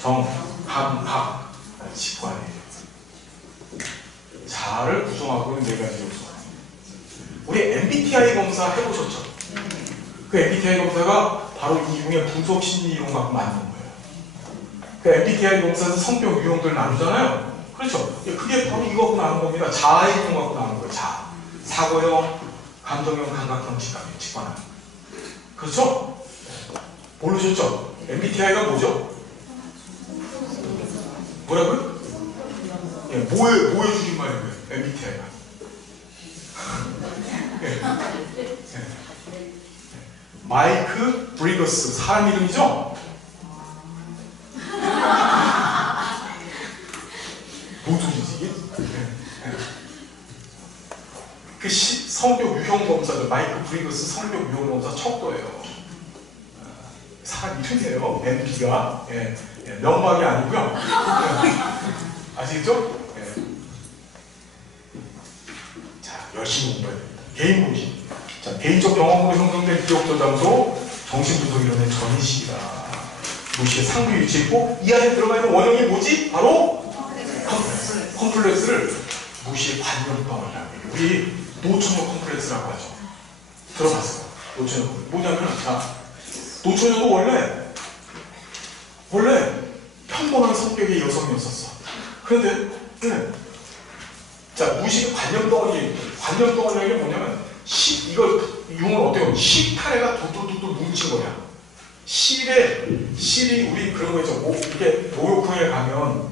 사고, 감각, 직관이에요. 자아를 구성하고 있는 네 가지 요소. 우리 MBTI 검사 해보셨죠? 그 MBTI 검사가 바로 이 융의 분석 심리 이론 갖고 만든 거예요. 그 MBTI 검사에서 성격 유형들 나누잖아요. 그렇죠? 그게 바로 이거 갖고 나눈 겁니다. 자아의 유형 갖고 나눈 거예요. 자아. 사고형, 감정형, 감각형, 직관형, 직관형. 그렇죠? 모르셨죠? MBTI가 뭐죠? 뭐라고요? 예, 뭐의 줄임말이에요? MBTI가. 예. 마이크 브리거스, 사람 이름이죠? 모두이지 이게? 그 성교 유형검사들, 마이크 브리거스 성교 유형검사 척도예요. 사람 이름이에요. MB가 명박이 아니고요. 아시겠죠? 자, 열심히 공부해야 됩니다. 개인 공식. 자, 개인적 경험으로 형성된 기억 저장소, 정신분석이론의 전이식이다. 무시의 상부 위치했고 이 안에 들어가 있는 원형이 뭐지? 바로 컴플렉스를 무시의 관념덩어리라고 해요. 우리 노처녀 컴플렉스라고 하죠. 들어봤어요. 노처녀 컴플렉스. 뭐냐면, 자, 노처녀도 원래 평범한 성격의 여성이었었어. 그런데, 자, 무식 관념덩어리라는 게 뭐냐면, 이걸, 융은 어때요? 실타래가 두두두두 뭉친 거야. 실이 우리 그런 거 있죠. 이렇게 목욕탕에 가면,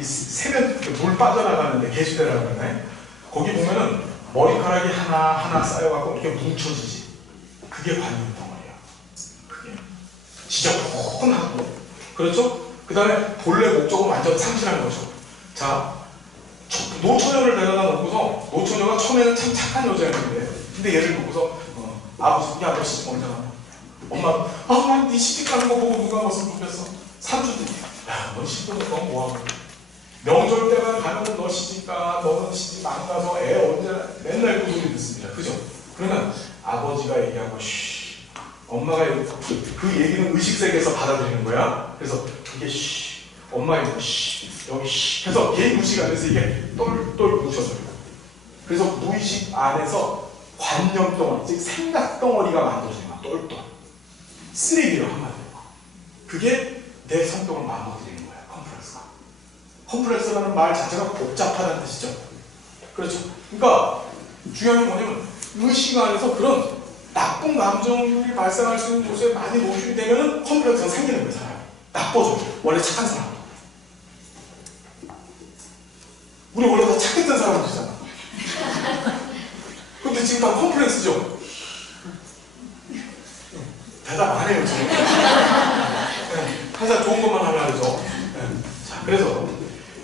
이 세면, 물 빠져나가는데, 개수대라고 하나요? 거기 보면은, 머리카락이 하나하나 쌓여갖고 이렇게 뭉쳐지지. 그게 관념덩어리야. 그게. 지저분하고. 그렇죠? 그 다음에 본래 목적은 완전 상실한 거죠. 자, 노처녀를 데려다 놓고서 노처녀가 처음에는 참 착한 여자였는데 근데 얘를 놓고서 아버지, 야, 너 시집 언제 가냐? 엄마, 난 네 시집 가는 거 보고 누가 무슨 그랬어? 3주 뒤에. 야, 너 시집 가는 거 뭐하고? 명절 때만 가면 너 시집가, 너는 시집 안 가서 애 언제나 맨날 그 소리 듣습니다. 그죠? 그러면 아버지가 얘기한 거, 엄마가 그 얘기는 의식세계에서 받아들이는 거야. 그래서 이게 엄마의 여기 해서 개인 무식 안에서 이게 똘똘 뭉쳐져요. 그래서 무의식 안에서 관념 덩어리, 즉 생각 덩어리가 만들어지는 거야. 똘똘. 쓰레기로 한마디로. 그게 내 성격을 망가뜨리는 거야. 컴플렉스라는 말 자체가 복잡하다는 뜻이죠. 그렇죠. 그러니까 중요한 게 뭐냐면 의식 안에서 그런 나쁜 감정이 발생할 수 있는 요소에 많이 노출이 되면 컴플렉스가 생기는 거예요. 사람이. 나빠져. 원래 착한 사람. 우리 원래 다 착했던 사람들이잖아. 근데 지금 다 컴플렉스죠. 대답 안 해요 지금. 항상 좋은 것만 하면 하죠. 자, 그래서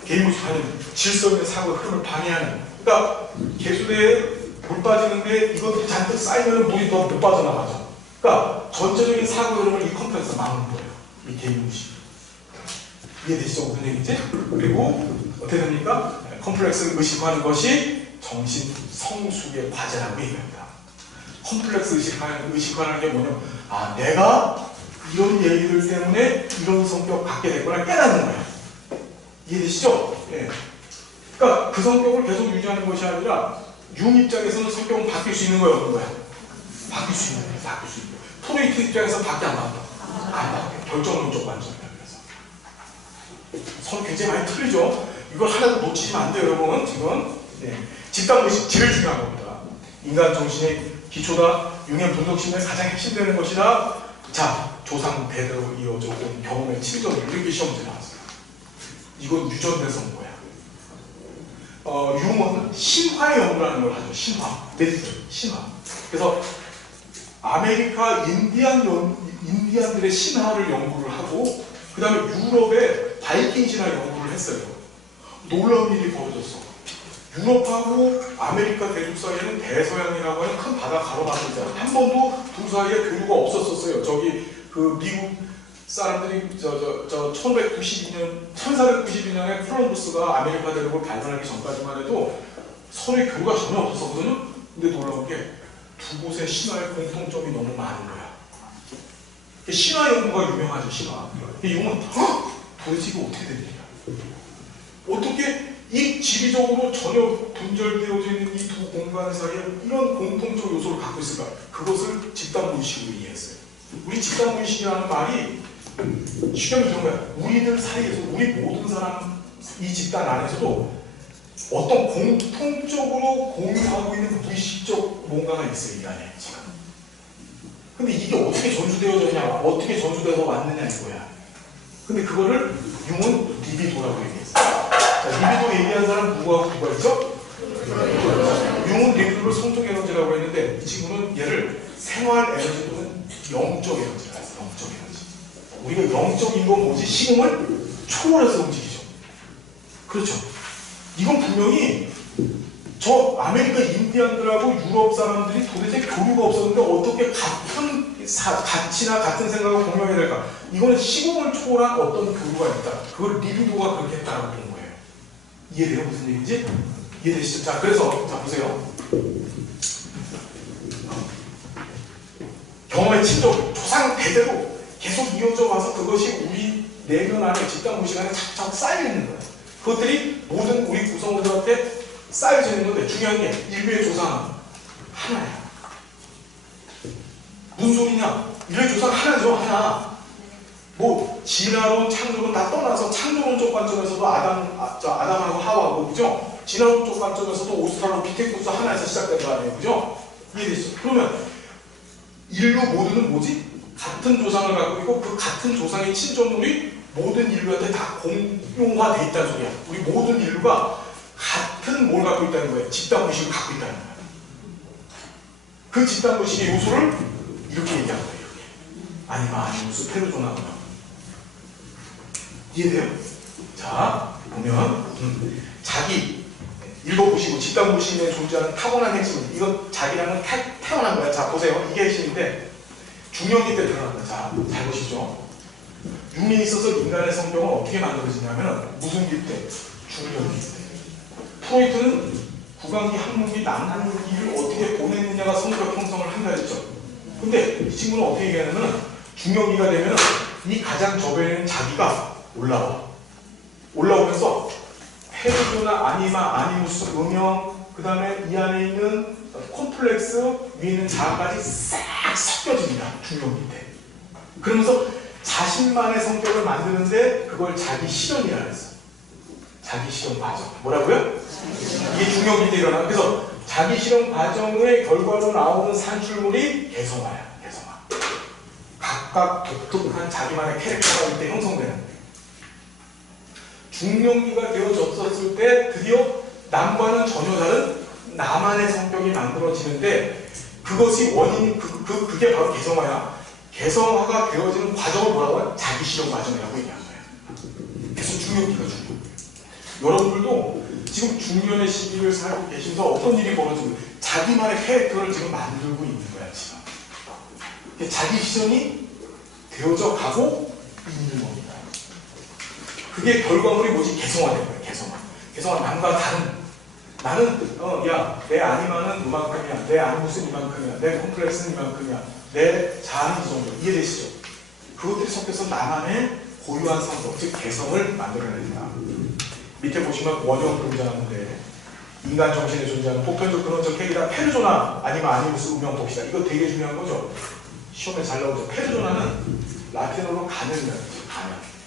개인무식하는 질서 있는 사고의 흐름을 방해하는. 그러니까 개수대에 물 빠지는데 이것들이 잔뜩 쌓이면 물이 더 못 빠져나가죠. 그러니까 전체적인 사고 흐름을 이 컴플렉스가 막는 거예요. 이 개인무식. 이해되시죠? 무슨 얘기인지? 그리고 어떻게 됩니까? 컴플렉스를 의식하는 것이 정신 성숙의 과제라고 얘기합니다. 컴플렉스 의식하는 게 뭐냐면 내가 이런 얘기들 때문에 이런 성격 갖게 됐구나 깨닫는 거예요. 이해되시죠? 예. 그러니까 그 성격을 계속 유지하는 것이 아니라 융 입장에서는 성격은 바뀔 수 있는 거예요, 없는 거예요? 바뀔 수 있는 거예요, 바뀔 수 있는 거예요. 프로이트 입장에서 바뀌어 안 바뀌어? 안 바뀌어. 결정론적 관점이에요. 그래서 서로 굉장히 많이 틀리죠. 이걸 하나도 놓치시면 안 돼요, 여러분. 지금 집단의식 제일 중요한 겁니다. 인간 정신의 기초다. 융의 분석심의 가장 핵심되는 것이다. 자, 조상 대대로 이어져 온 경험의 7점을 이렇게 시험지에 나왔어요. 이건 유전돼서 온 거야. 융은 신화의 연구를 하는 걸 하죠. 신화. 신화. 그래서 아메리카 인디안들의 신화를 연구를 하고 그 다음에 유럽의 바이킹 신화 연구를 했어요. 놀라운 일이 벌어졌어. 유럽하고 아메리카 대륙 사이에는 대서양이라고 하는 큰 바다 가로막혀있잖아요. 한 번도 둘 사이에 교류가 없었었어요. 저기 그 미국 사람들이 1492년에 콜럼버스가 아메리카 대륙을 발견하기 전까지만 해도 서로의 교류가 전혀 없었거든요. 근데 놀라운 게 두 곳의 신화의 공통점이 너무 많은 거야. 신화 연구가 유명하죠, 신화. 이 용은 도대체 이거 어떻게 된 일이야? 어떻게 이 지리적으로 전혀 분절되어져 있는 이 두 공간 사이에 이런 공통적 요소를 갖고 있을까? 그것을 집단무의식으로 이해했어요. 우리 집단무의식이라는 말이 쉽게 이런 거야. 우리들 사이에서 우리 모든 사람 이 집단 안에서도 어떤 공통적으로 공유하고 있는 무의식적 뭔가가 있어요, 이 안에 지금. 근데 이게 어떻게 전수되어졌냐, 어떻게 전수돼서 왔느냐 이거야. 근데 그거를 융은 리비도라고 얘기했어요. 자, 리비도 얘기한 사람 누가 있죠? 융은 존 리들로 성적 에너지라고 했는데 이 친구는 얘를 생활 에너지 또는 영적 에너지라고 해서 영적 에너지. 우리가 영적인 건 뭐지? 시공을 초월해서 움직이죠. 그렇죠. 이건 분명히 저 아메리카 인디안들하고 유럽 사람들이 도대체 교류가 없었는데 어떻게 같은 가치나 같은 생각을 공유해야 될까? 이거는 시공을 초월한 어떤 교류가 있다. 그걸 리비도가 그렇게 했다라고 본 거예요. 이해돼요? 무슨 얘기인지? 이해되시죠? 자, 그래서 자 보세요. 경험의 친족, 조상 대대로 계속 이어져 와서 그것이 우리 내면 안에 집단 무식 안에 착착 쌓여 있는 거예요. 그것들이 모든 우리 구성원들한테 쌓여져 있는 건데 중요한 게 인류의 조상 하나야. 무슨 소리냐? 인류의 조상 하나죠. 하나. 뭐 진화론, 창조론 다 떠나서 창조론적 관점에서도 아담하고 하와고 그죠? 진화론적 관점에서도 오스트랄로피테쿠스 하나에서 시작된 거 아니에요. 그죠? 이해되시죠? 그러면 인류 모두는 뭐지? 같은 조상을 갖고 있고 그 같은 조상의 친존물이 모든 인류한테 다 공용화돼 있다는 소리야. 우리 모든 인류가 같은 뭘 갖고 있다는 거예요. 집단 무식을 갖고 있다는 거예요. 그 집단 무식의 요소를 이렇게 얘기하는 거예요. 아니무스 페르소나구나. 이해돼요? 자, 보면 자기 읽어보시고 집단 무식에 존재하는 타고난 핵심. 이건 자기랑은 태어난 거야. 자, 보세요. 이게 핵심인데 중형기 때 드러난다. 자, 잘 보시죠. 육에 있어서 인간의 성격은 어떻게 만들어지냐면 무슨 기 때? 중형기 때. 프로이트는 구강기, 항문기, 난항기를 어떻게 보냈느냐가 성격 형성을 한다 했죠. 근데 이 친구는 어떻게 얘기하냐면 중형기가 되면 이 가장 저변에 있는 자기가 올라오면서 페르소나, 아니마, 아니무스, 음영, 그 다음에 이 안에 있는 콤플렉스, 위에 있는 자아까지 싹 섞여집니다. 중형기 때. 그러면서 자신만의 성격을 만드는데 그걸 자기 실현이라 그랬어. 자기 실현 과정. 뭐라고요? 이게 중형기 때 일어나. 그래서 자기 실현 과정의 결과로 나오는 산출물이 개성화야. 개성화. 각각 독특한 자기만의 캐릭터가 이때 형성되는. 중년기가 되어졌었을 때 드디어 남과는 전혀 다른 나만의 성격이 만들어지는데 그것이 원인이 그게 바로 개성화야. 개성화가 되어지는 과정을 뭐라고 해요? 자기 실현 과정이라고 얘기한 거예요. 그래서 중년기가 중요해요. 여러분들도 지금 중년의 시기를 살고 계시면서 어떤 일이 벌어지고 자기만의 캐릭터를 지금 만들고 있는 거야 지금. 자기 실현이 되어져 가고 있는 겁니다. 그게 결과물이 뭐지? 개성화된 거예요. 개성화. 개성화 남과 다른. 나는 야, 내 아니마는 이만큼이야. 내 아니무스는 이만큼이야. 내 콤플렉스는 이만큼이야. 내 자아는 이 정도. 이해되시죠? 그것들이 섞여서 나만의 고유한 성격, 즉 개성을 만들어낸다. 밑에 보시면 원형 등장하는데 인간 정신에 존재하는 보편적 근원적 핵이다. 페르소나 아니면 아니무스 운명 봅시다. 이거 되게 중요한 거죠. 시험에 잘 나오죠. 페르소나는 라틴어로 가면이라는 거죠. 가면.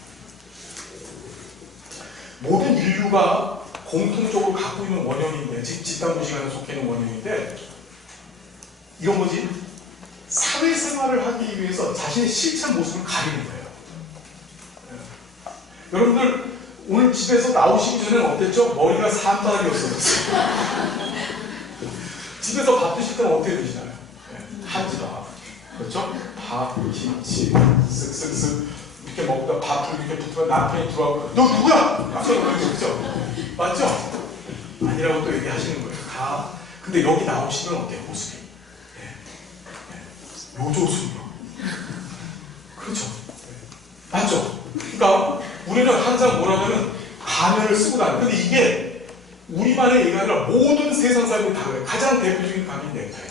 모든 인류가 공통적으로 갖고 있는 원형인데, 집단 무식 안에 속해 있는 원형인데, 이건 뭐지? 사회생활을 하기 위해서 자신의 실체 모습을 가리는 거예요. 여러분들 오늘 집에서 나오시기 전에는 어땠죠? 머리가 산발이었어요. 집에서 밥 드실 때는 어떻게 드시나요? 한지다. 그렇죠? 밥, 김치, 쓱쓱쓱 이렇게 먹다 밥을 이렇게 붙으면 남편이 들어와서 너 누구야? 깜짝 놀라죠. 그렇죠? 맞죠? 아니라고 또 얘기하시는 거예요. 다. 근데 여기 나오시면 어때요? 모습이? 요조수요. 그렇죠? 맞죠? 그러니까 우리는 항상 뭐라면 가면을 쓰고 다녀요. 근데 이게 우리만의 얘기가 아니라 모든 세상 사람들이 다 그래요. 가장 대표적인 감이 넥타이.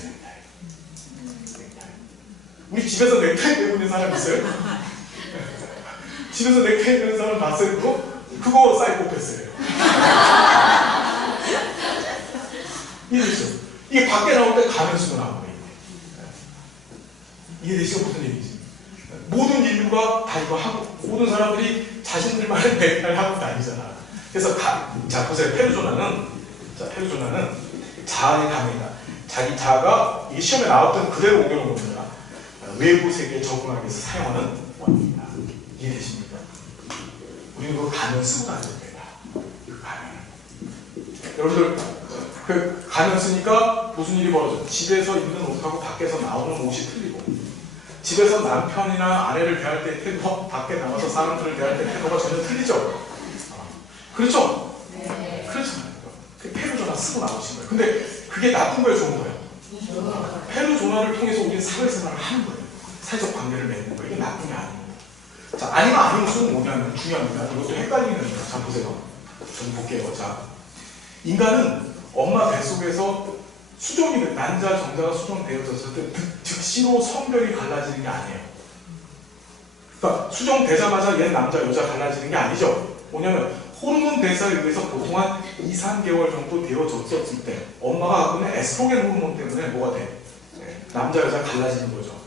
우리 집에서 넥타이 메고 있는 사람 있어요? 집에서 넥타이 메는 사람 봤어요? 그거 사이코패스예요. 이해되시죠? 이게 밖에 나올 때 가면 쓰고 나오는 거예요. 이해되시죠? 무슨 얘기지? 모든 인류가 다 이거 하고, 모든 사람들이 자신들만의 넥타이를 하고 다니잖아. 그래서 자, 보세요. 페르소나는 자아의 감이다. 자기 자아가 이 시험에 나왔던 그대로 옮겨놓은 겁니다. 외부 세계에 적응하기 위해서 사용하는 원인이다. 이해되십니까? 우리는 그걸 가면 쓰고 다니는 겁니다. 그 가면. 여러분들, 가면 쓰니까 무슨 일이 벌어져? 집에서 입는 옷하고 밖에서 나오는 옷이 틀리고, 집에서 남편이나 아내를 대할 때 태도와 밖에 나가서 사람들을 대할 때 태도가 전혀 틀리죠? 그렇죠? 네. 그렇잖아요. 그 페루조나 쓰고 나오신 거예요. 근데 그게 나쁜 거예요, 좋은 거예요? 페루조나를 통해서 우리는 사회생활을 하는 거예요. 사회적 관계를 맺는 거예요. 이게 나쁜 게 아닙니다. 자, 아니면 아니면은 뭐냐면 중요합니다. 이것도 헷갈리는 겁니다. 자, 보세요. 좀 볼게요. 자, 인간은 엄마 뱃속에서 수정이, 난자, 정자가 수정되어졌을 때 즉시로 성별이 갈라지는 게 아니에요. 그러니까 수정되자마자 얘 남자, 여자 갈라지는 게 아니죠. 뭐냐면 호르몬 대사에 의해서 보통 한 2, 3개월 정도 되어졌을 때 엄마가 갖고 있는 에스트로겐 호르몬 때문에 뭐가 돼? 남자, 여자 갈라지는 거죠.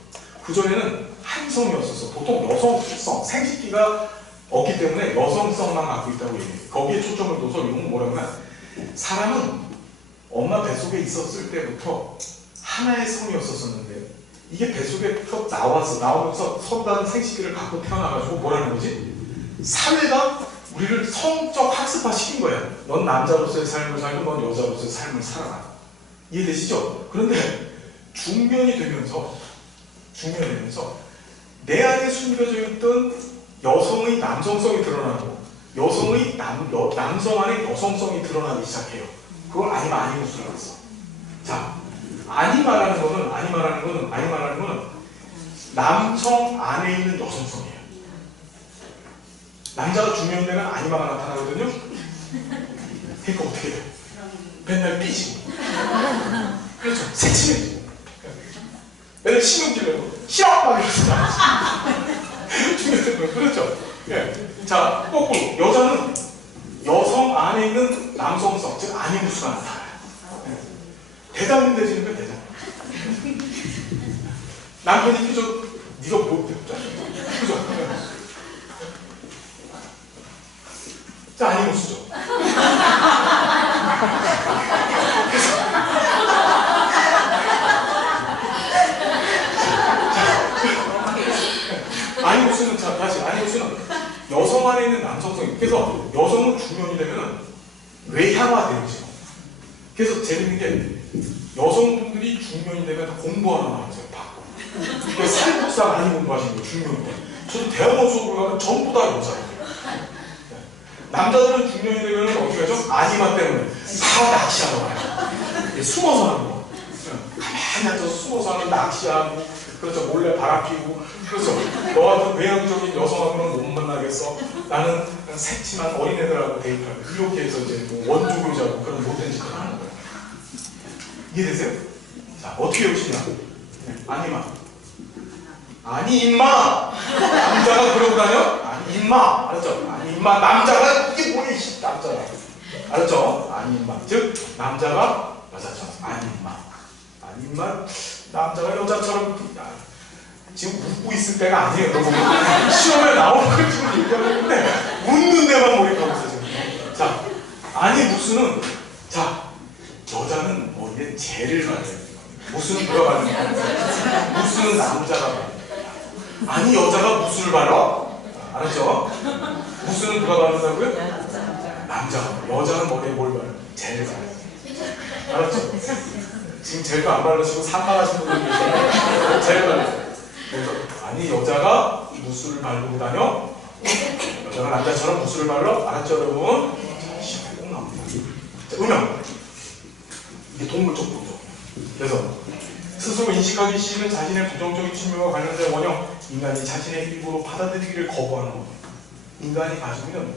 그전에는 한성이었었어. 보통 여성성, 생식기가 없기 때문에 여성성만 갖고 있다고 얘기해요. 거기에 초점을 둬서 이건 뭐라고 하면 사람은 엄마 뱃속에 있었을 때부터 하나의 성이었었는데 이게 뱃속에서 나오면서 서로 다른 생식기를 갖고 태어나가지고 뭐라는 거지? 사회가 우리를 성적 학습화 시킨 거예요. 넌 남자로서의 삶을 살고 넌 여자로서의 삶을 살아라. 이해되시죠? 그런데 중년이 되면서 내 안에 숨겨져 있던 여성의 남성성이 드러나고 여성의 남성 안에 여성성이 드러나기 시작해요. 그걸 아니마라고 했어. 자, 아니마라는 거는 남성 안에 있는 여성성이에요. 남자가 중년이 되면 아니마가 나타나거든요. 그러니까 어떻게 돼요? 맨날 삐지고, 그렇죠? 새침해지고, 맨날 신경질 내고 싫어! 막 이러잖아. 중년이 되면 그렇죠? 예. 자, 거꾸로 여자는 여성 안에 있는 남성성, 즉 아니무스가 나타나요. 네. 대장님 되시는 건 대장님. 남편이 그저 네가 못 됐잖아. 그죠? 자, 아니무스죠. 아니무스는 자, 다시 아니무스는 여성 안에 있는 남성성이, 그래서 여성은 중년이 되면 외향화되죠. 그래서 재밌는 게 여성분들이 중년이 되면 다 공부하러 나왔어요. 받고. 살국사 많이 공부하시는 거예요. 중년이 때. 저도 대학원 수업을 가면 전부 다 여자예요. 남자들은 중년이 되면 어떻게 하죠? 아니마 때문에 다 낚시하러 가요. 숨어서 하는 거. 가만히 앉아서 숨어서 하는 낚시하고, 그렇죠. 몰래 바람피고, 그렇죠. 너 같은 외향적인 여성하고는 못 만나겠어. 나는 새침한 어린애들하고 데이트하고, 이렇게 해서 이제 뭐 원조교자고 그런 못된 짓을 하는 거예요. 이해되세요? 자, 어떻게 외우시냐? 아니마. 아니, 임마! 남자가 그러고 다녀? 아니, 임마! 알았죠? 아니, 임마. 남자가 이게 뭐야, 이 남자가. 알았죠? 아니, 임마. 즉, 남자가 여자처럼. 아니, 임마. 아니, 임마. 남자가 여자처럼. 지금 웃고 있을 때가 아니에요, 여러분. 시험에 나오는 걸 지금 얘기하고 있는데, 웃는 데만 몰입하고 있어요, 지금. 자, 아니, 무스는, 자, 여자는 머리에 젤을 발라요. 무스는 누가 바르는 거야? 무스는 남자가 바르는 거야. 아니, 여자가 무스를 발라? 알았죠? 무스는 누가 바른다고요? 남자가. 여자는 머리에 뭘 발라요? 젤을 발라요. 알았죠? 지금 젤도 안 바르시고 산만하신 분들 계시잖아요. 젤 발라요. 그래서 아니, 여자가 무스를 바르고 다녀? 여자가 남자처럼 무스를 발라? 알았죠, 여러분? 자, 시험에 꼭 나옵니다. 자, 음영. 이게 동물적 부정. 그래서 스스로 인식하기 싫은 자신의 부정적인 측면과 관련된 원형, 인간이 자신의 일부로 받아들이기를 거부하는 것. 인간이 가지고 있는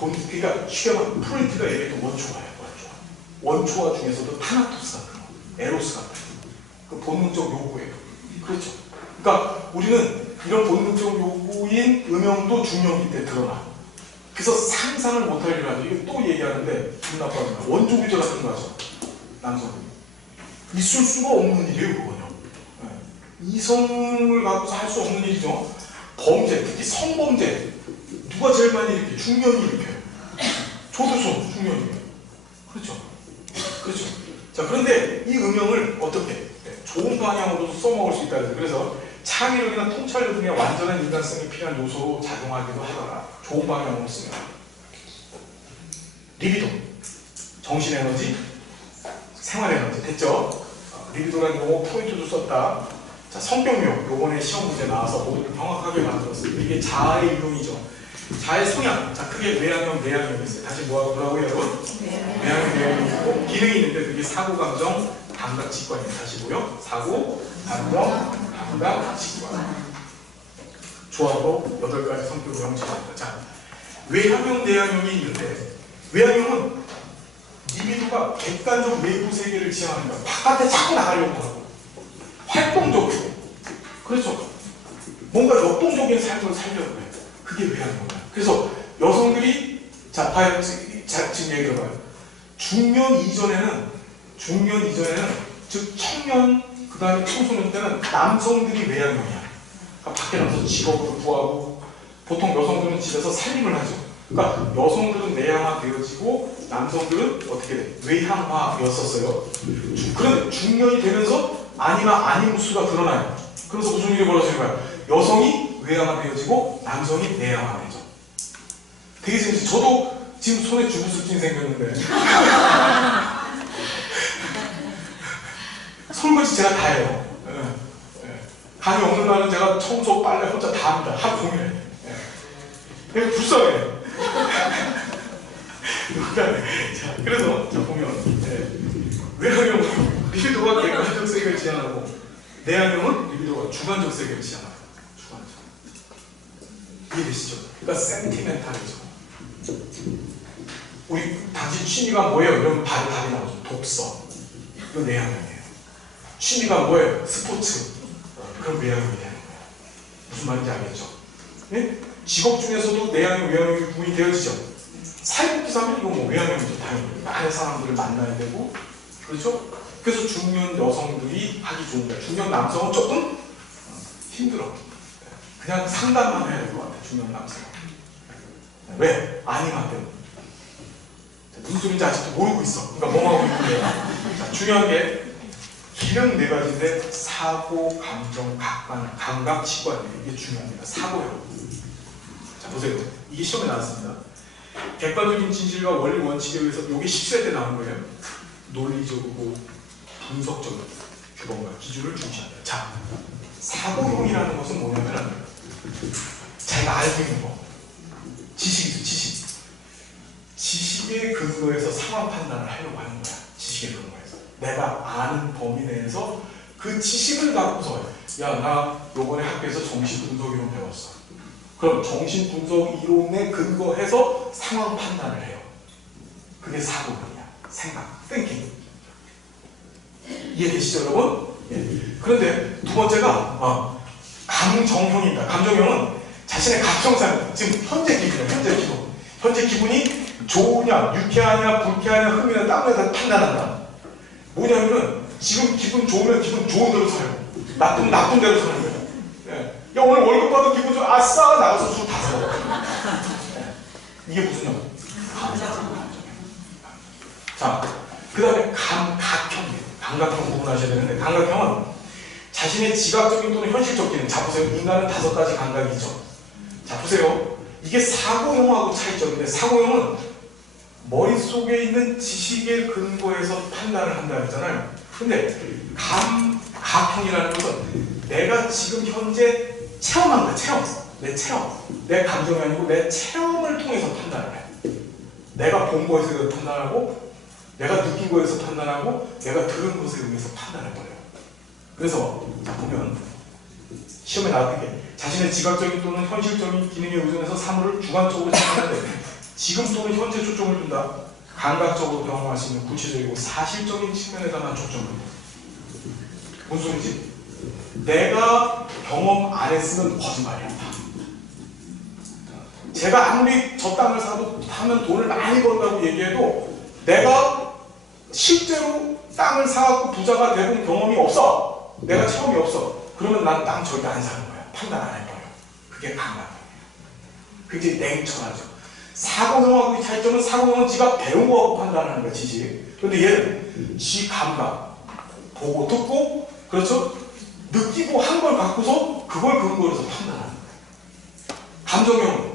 그러니까 쉽게 말하면 프로이트가 얘기했던 원초가예요. 원초화 중에서도 타나토스 같은 거, 에로스 같은 거, 그 본능적 요구예요. 그렇죠? 그러니까 우리는 이런 본능적 요구인 음영도 중년기 때 드러나. 그래서 상상을 못할 일 하죠. 이거 또 얘기하는데 기분 나빠집니다. 원조기제 같은 거 하죠. 남성들이. 있을 수가 없는 일이에요, 그거는요. 네. 이성을 갖고서 할 수 없는 일이죠. 범죄, 특히 성범죄. 누가 제일 많이 일으켜요? 중년이 일으켜요. 초도손, 중년이에요. 그렇죠. 그렇죠. 자, 그런데 이 음영을 어떻게? 네, 좋은 방향으로도 써먹을 수 있다. 그래서 창의력이나 통찰력 등의 완전한 인간성이 필요한 요소로 작용하기도 하더라. 좋은 방향으로 쓰면. 리비도, 정신에너지, 생활 에너지 됐죠? 리비도라는 용어 포인트도 썼다. 자, 성격용 요번에 시험 문제 나와서 모두 정확하게 만들었습니다. 이게 자아의 이론이죠. 자아의 성향. 자, 크게 외향형, 내향형이 있어요. 다시 뭐라고요, 여러분? 외향형, 내향형이 있고 기능이 있는데 그게 사고, 감정, 감각, 직관이에요. 다시 보여. 사고, 감정, 감각, 직관. 조합으로 8가지 성격을 형성합니다. 자, 외향형, 내향형이 있는데 외향형은 리비도가 객관적 외부 세계를 지향하는 거야. 바깥에 자꾸 나가려고 하고 활동적이고 그렇죠. 뭔가 역동적인 삶을 살려고 해. 그게 외향형이야. 그래서 여성들이 자 봐요. 지금 얘기 들어봐요. 중년 이전에는 즉 청년 그 다음에 청소년 때는 남성들이 외향형이야. 그러니까 밖에 나가서 직업을 구하고 보통 여성들은 집에서 살림을 하죠. 그러니까 여성들은 내향화되어지고 남성들은 어떻게 돼? 외향화였었어요. 그런데 중년이 되면서 아니나 아니무스가 드러나요. 그래서 무슨 일이 벌어지는 거야? 여성이 외향화되어지고 남성이 내향화되죠. 되게 재밌어요. 저도 지금 손에 주부술진 생겼는데 설거지 제가 다 해요. 감이 없는 날은 제가 청소, 빨래 혼자 다 합니다. 하루 종일 해요. 되게 불쌍해요. 자, 그래서 자 보면 외향형은 리비도가 객관적 세계를 지향하고 내향형은 리비도가 주관적 세계를 지향합니다. 주관적. 이해되시죠? 그러니까 센티멘탈이죠. 우리 당신 취미가 뭐예요? 이러면 바로 답이 나오죠. 독서. 이거 내향형이에요. 취미가 뭐예요? 스포츠. 그럼 외향형이 되는 거예요. 무슨 말인지 알겠죠? 네? 직업 중에서도 내향형, 외향형이 구분이 되어지죠. 사회복지사면 이거 뭐 외향형이죠. 당연히 많은 사람들을 만나야 되고 그렇죠? 그래서 중년 여성들이 하기 좋은 거예요. 중년 남성은 조금 힘들어. 그냥 상담만 해야 될 것 같아. 중년 남성은. 왜? 아니면 때문에. 무슨 소리인지 아직도 모르고 있어. 그러니까 뭐 하고 있는데 자, 중요한 게 기능 4가지인데 사고, 감정, 감각, 직관 이게 중요합니다. 사고요. 자 보세요. 이게 시험에 나왔습니다. 객관적인 진실과 원리 원칙에 의해서 이게 10세 때 나온 거예요. 논리적이고 분석적인 규범과 기준을 중시한다. 자, 사고형이라는 것은 뭐냐면 제가 알고 있는 거. 지식이죠, 지식. 지식에 근거해서 상황 판단을 하려고 하는 거야. 지식에 근거해서. 내가 아는 범위 내에서 그 지식을 갖고서 야, 나 요번에 학교에서 정신분석이론 배웠어. 그럼 정신분석 이론에 근거해서 상황 판단을 해요. 그게 사고형이야. 생각, thinking. 이해되시죠, 여러분? 예. 그런데 두 번째가 감정형입니다. 감정형은 자신의 감정상, 지금 현재 기분이야, 현재 기분. 현재 기분이 좋으냐, 유쾌하냐, 불쾌하냐, 흥미나 다운에서 판단한다. 뭐냐면은 지금 기분 좋으면 기분 좋은 대로 살고 나쁘면 나쁜 대로 사는 거예요. 예. 야, 오늘 월급 받아 기분 좋아. 아싸! 나가서 술 다 사고. 이게 무슨 형? 자, 그 다음에 감각형이에요. 감각형 구분하셔야 되는데, 감각형은 자신의 지각적인 또는 현실적 기능. 자, 보세요. 인간은 5가지 감각이 있죠. 자, 보세요. 이게 사고형하고 차이점인데, 사고형은 머릿속에 있는 지식에 근거해서 판단을 한다 했잖아요. 근데 감각형이라는 것은 내가 지금 현재 체험한 거야, 체험. 내 체험. 내 감정이 아니고 내 체험을 통해서 판단을 해. 내가 본 것에 판단하고, 내가 느낀 것에서 판단하고, 내가 들은 것에 의해서 판단을 해버려요. 그래서, 자, 보면, 시험에 나왔던 게, 자신의 지각적인 또는 현실적인 기능에 의존해서 사물을 주관적으로 생각하는데, 지금 또는 현재 초점을 둔다. 감각적으로 경험할 수 있는 구체적이고 사실적인 측면에다만 초점을 둔다. 무슨 소리지? 내가 경험 안 했으면 거짓말이야. 제가 아무리 저 땅을 사도 하면 돈을 많이 번다고 얘기해도 내가 실제로 땅을 사갖고 부자가 되본 경험이 없어. 내가 체험이 없어. 그러면 난 땅 절대 안 사는 거야. 판단 안 해버려. 그게 감각이에요. 그게 냉철하죠. 사고형하고의 차이점은 사고형은 지가 배운 거하고 판단하는 거야, 지식. 그런데 얘는 지 감각, 보고 듣고, 그렇죠? 느끼고 한 걸 갖고서 그걸 근거로 해서 판단하는 거예요. 감정형.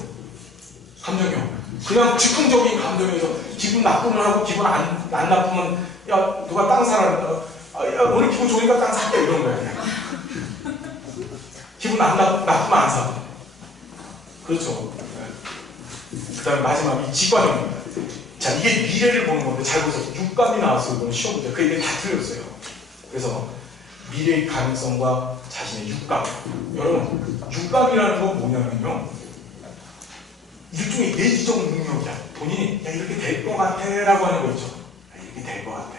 그냥 즉흥적인 감정에서 기분 나쁘면 하고 기분 안 나쁘면 야 누가 땅 사라는다. 야 오늘 기분 좋으니까 땅 살게 이런 거야. 그냥. 기분 나쁘면 안 사. 그렇죠. 그 다음에 마지막 이 직관형입니다. 자 이게 미래를 보는 건데 잘 보세요. 육감이 나왔어요. 이번 시험 문제. 그 얘기 다 틀렸어요. 그래서 미래의 가능성과 자신의 육감. 여러분 육감이라는 건 뭐냐면요. 일종의 예지적 능력이야. 본인이 야 이렇게 될 것 같아 라고 하는 거 있죠. 야, 이렇게 될 것 같아.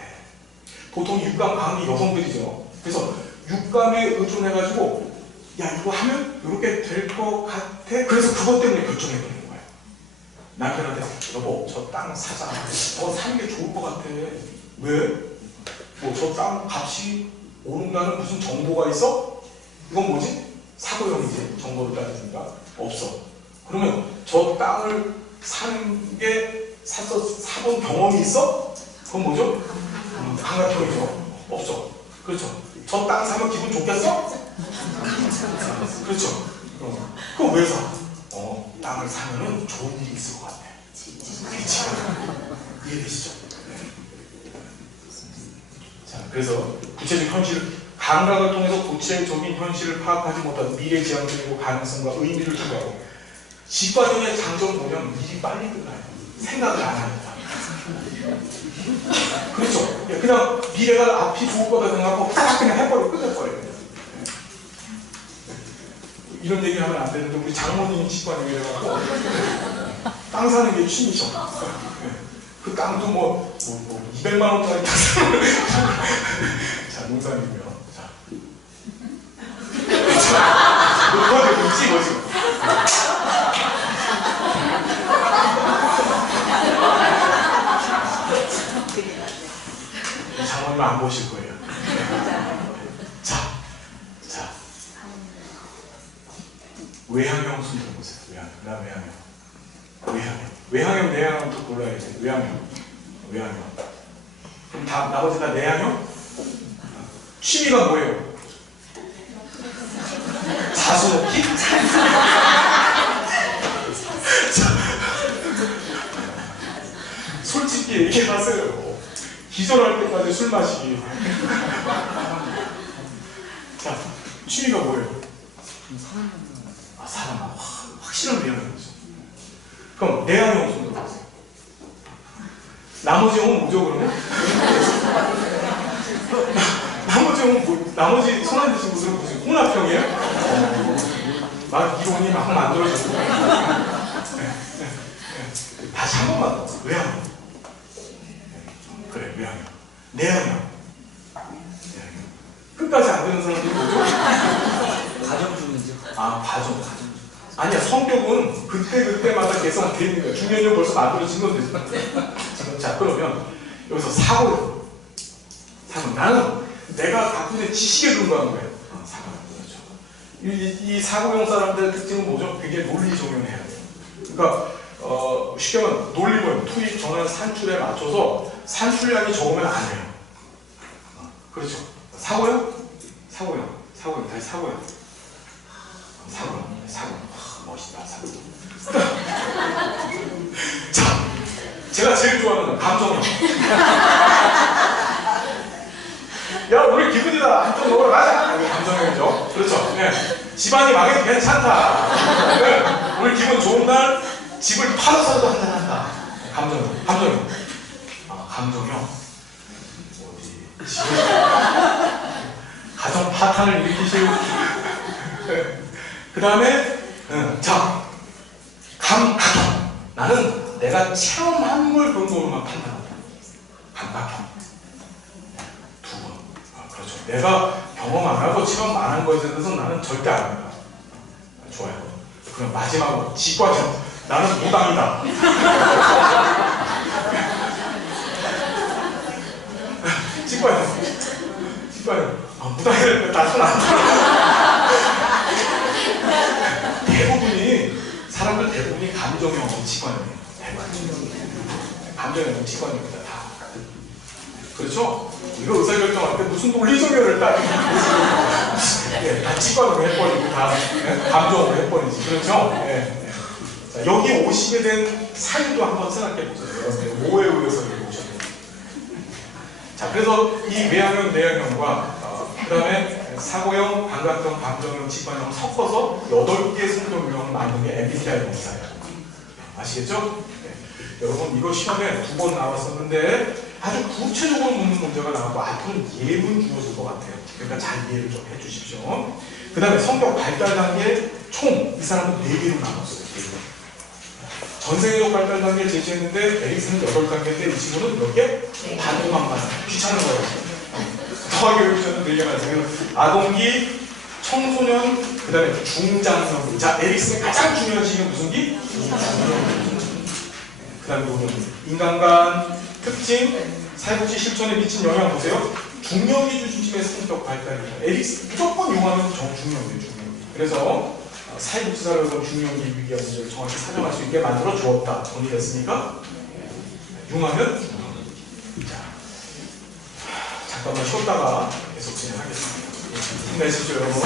보통 육감 강한 게 여성들이죠. 그래서 육감에 의존해가지고 야 이거 하면 이렇게 될 것 같아. 그래서 그것 때문에 결정해버리는 거예요. 남편한테 여보 저 땅 사자. 사는 게 좋을 것 같아. 왜? 뭐 저 땅 값이 오른다는 무슨 정보가 있어? 이건 뭐지? 사고형이지. 정보를 따지니까 없어. 그러면 저 땅을 사는 게 사본 경험이 있어? 그건 뭐죠? 감각형이죠. 없어. 그렇죠. 저 땅 사면 기분 좋겠어? 그렇죠. 그럼 왜 사? 땅을 사면은 좋은 일이 있을 것 같아. 그렇지. 이해되시죠? 자, 그래서 구체적 현실, 감각을 통해서 구체적인 현실을 파악하지 못한 미래 지향적이고 가능성과 의미를 추구하고 직관형의 장점을 보면 일이 빨리 끝나요. 생각을 안 하니까. 그렇죠. 그냥 미래가 앞이 좋을 거다 생각하고 딱 그냥 해버리고 끝내버려요. 이런 얘기 하면 안 되는데 우리 장모님이 직관형이라고 땅 사는 게 취미죠. 그 땅도 뭐 200만 원짜리 땅 사는 자, 농담이고요. 자. 그거 웃지 뭐지? 이 장모님 안 보실 거예요. 자. 외향형 순서 보세요. 외향형. 그 다음 외향형, 내향형 또 골라야지. 외향형. 그럼 나머지 다 내향형? 취미가 뭐예요? 자수먹기? 솔직히 얘기해봤어요. 기절할 때까지 술 마시기. 자, 취미가 뭐예요? 사람. 확실한 내향형 거죠. 그럼 내향형 순으로 보세요. 나머지 형은 뭐죠 그러면? 나머지 형은 나머지 손안 드신 분들은 무슨 혼합형이에요? 막 이론이 막 만들어지고. 다시 한 번만 더. 외향형. 그래, 외향형. 내향형. 끝까지 안 되는 사람들이 뭐죠? 가정주의죠. 과정. 아니야, 성격은 그때마다 개성되는 거야. 중년형 벌써 만들어진 건데. 자, 그러면 여기서 사고요. 나는 내가 갖고 있는 지식에 근거한 거예요. 그렇죠. 이 사고형 사람들의 특징은 뭐죠? 굉장히 논리적용해야 돼요. 그러니까 쉽게 말하면 논리보험, 투입, 전환, 산출에 맞춰서 산출량이 적으면 안 해요. 그렇죠. 사고형. 다시 사고형. 멋있다, 사고. 자, 제가 제일 좋아하는 건 감정형. 야, 우리 기분이다. 한쪽 먹으러 가자. 이게 감정형이죠. 그렇죠. 네. 집안이 망해도 괜찮다. 네. 우리 기분 좋은 날 집을 팔아서도 한잔 한다. 감정형. 감정형. 가정 파탄을 일으키실. 그 다음에 감각형. 나는 내가 체험한 걸 근거로만 판단한다. 감각형. 두 번. 그렇죠. 내가 경험 안 하고 체험 안 한 거에 대해서 나는 절대 안 합니다. 좋아요. 그럼 마지막으로 직관형. 나는 무당이다. 직관형. 무당이라니까 나도 안 사람들 대부분이 감정형 직관형이에요. 감정형 직관형입니다. 다. 그렇죠? 이거 의사결정할 때 무슨 논리적연을 따지고 다 직관으로 해버리고 다 감정으로 해버리지. 그렇죠? 자, 여기 오시게 된 사유도 한번 생각해 보세요. 뭐에 의해서 여기 오셨는지. 자, 그래서 이 외향형, 내향형과 그 다음에 사고형, 감각형, 감정형, 직관형 섞어서 8개의 성격 유형을 만든 게 MBTI 검사예요. 아시겠죠? 네. 여러분 이거 시험에 2번 나왔었는데 아주 구체적으로 묻는 문제가 나왔고 앞으로는 예문 주어질 것 같아요. 그러니까 잘 이해를 좀 해주십시오. 그 다음에 성격 발달 단계 총 이 사람은 4개로 나눴어요. 전생애적 발달 단계 제시했는데 에릭슨은 8단계인데 이 친구는 몇 개? 반도만 받아. 귀찮은 거예요. 더하기 교육자는 4개 맞아요. 아동기, 청소년, 그 다음에 중장년기. 자, 에릭슨의 가장 중요한 시기는 무슨 기? 그 다음에 인간관, 특징, 사회복지 실천에 미친 영향 보세요. 중년기 중심의 성격 발달입니다. 에릭슨 무조건 용하면 중년기. 그래서 사회복지사를 중년기 위기와 문제를 정확히 사정할 수 있게 만들어 주었다. 돈이 됐습니까? 융하면 자, 잠깐만 쉬었다가 계속 진행하겠습니다. 힘내십시오, 여러분.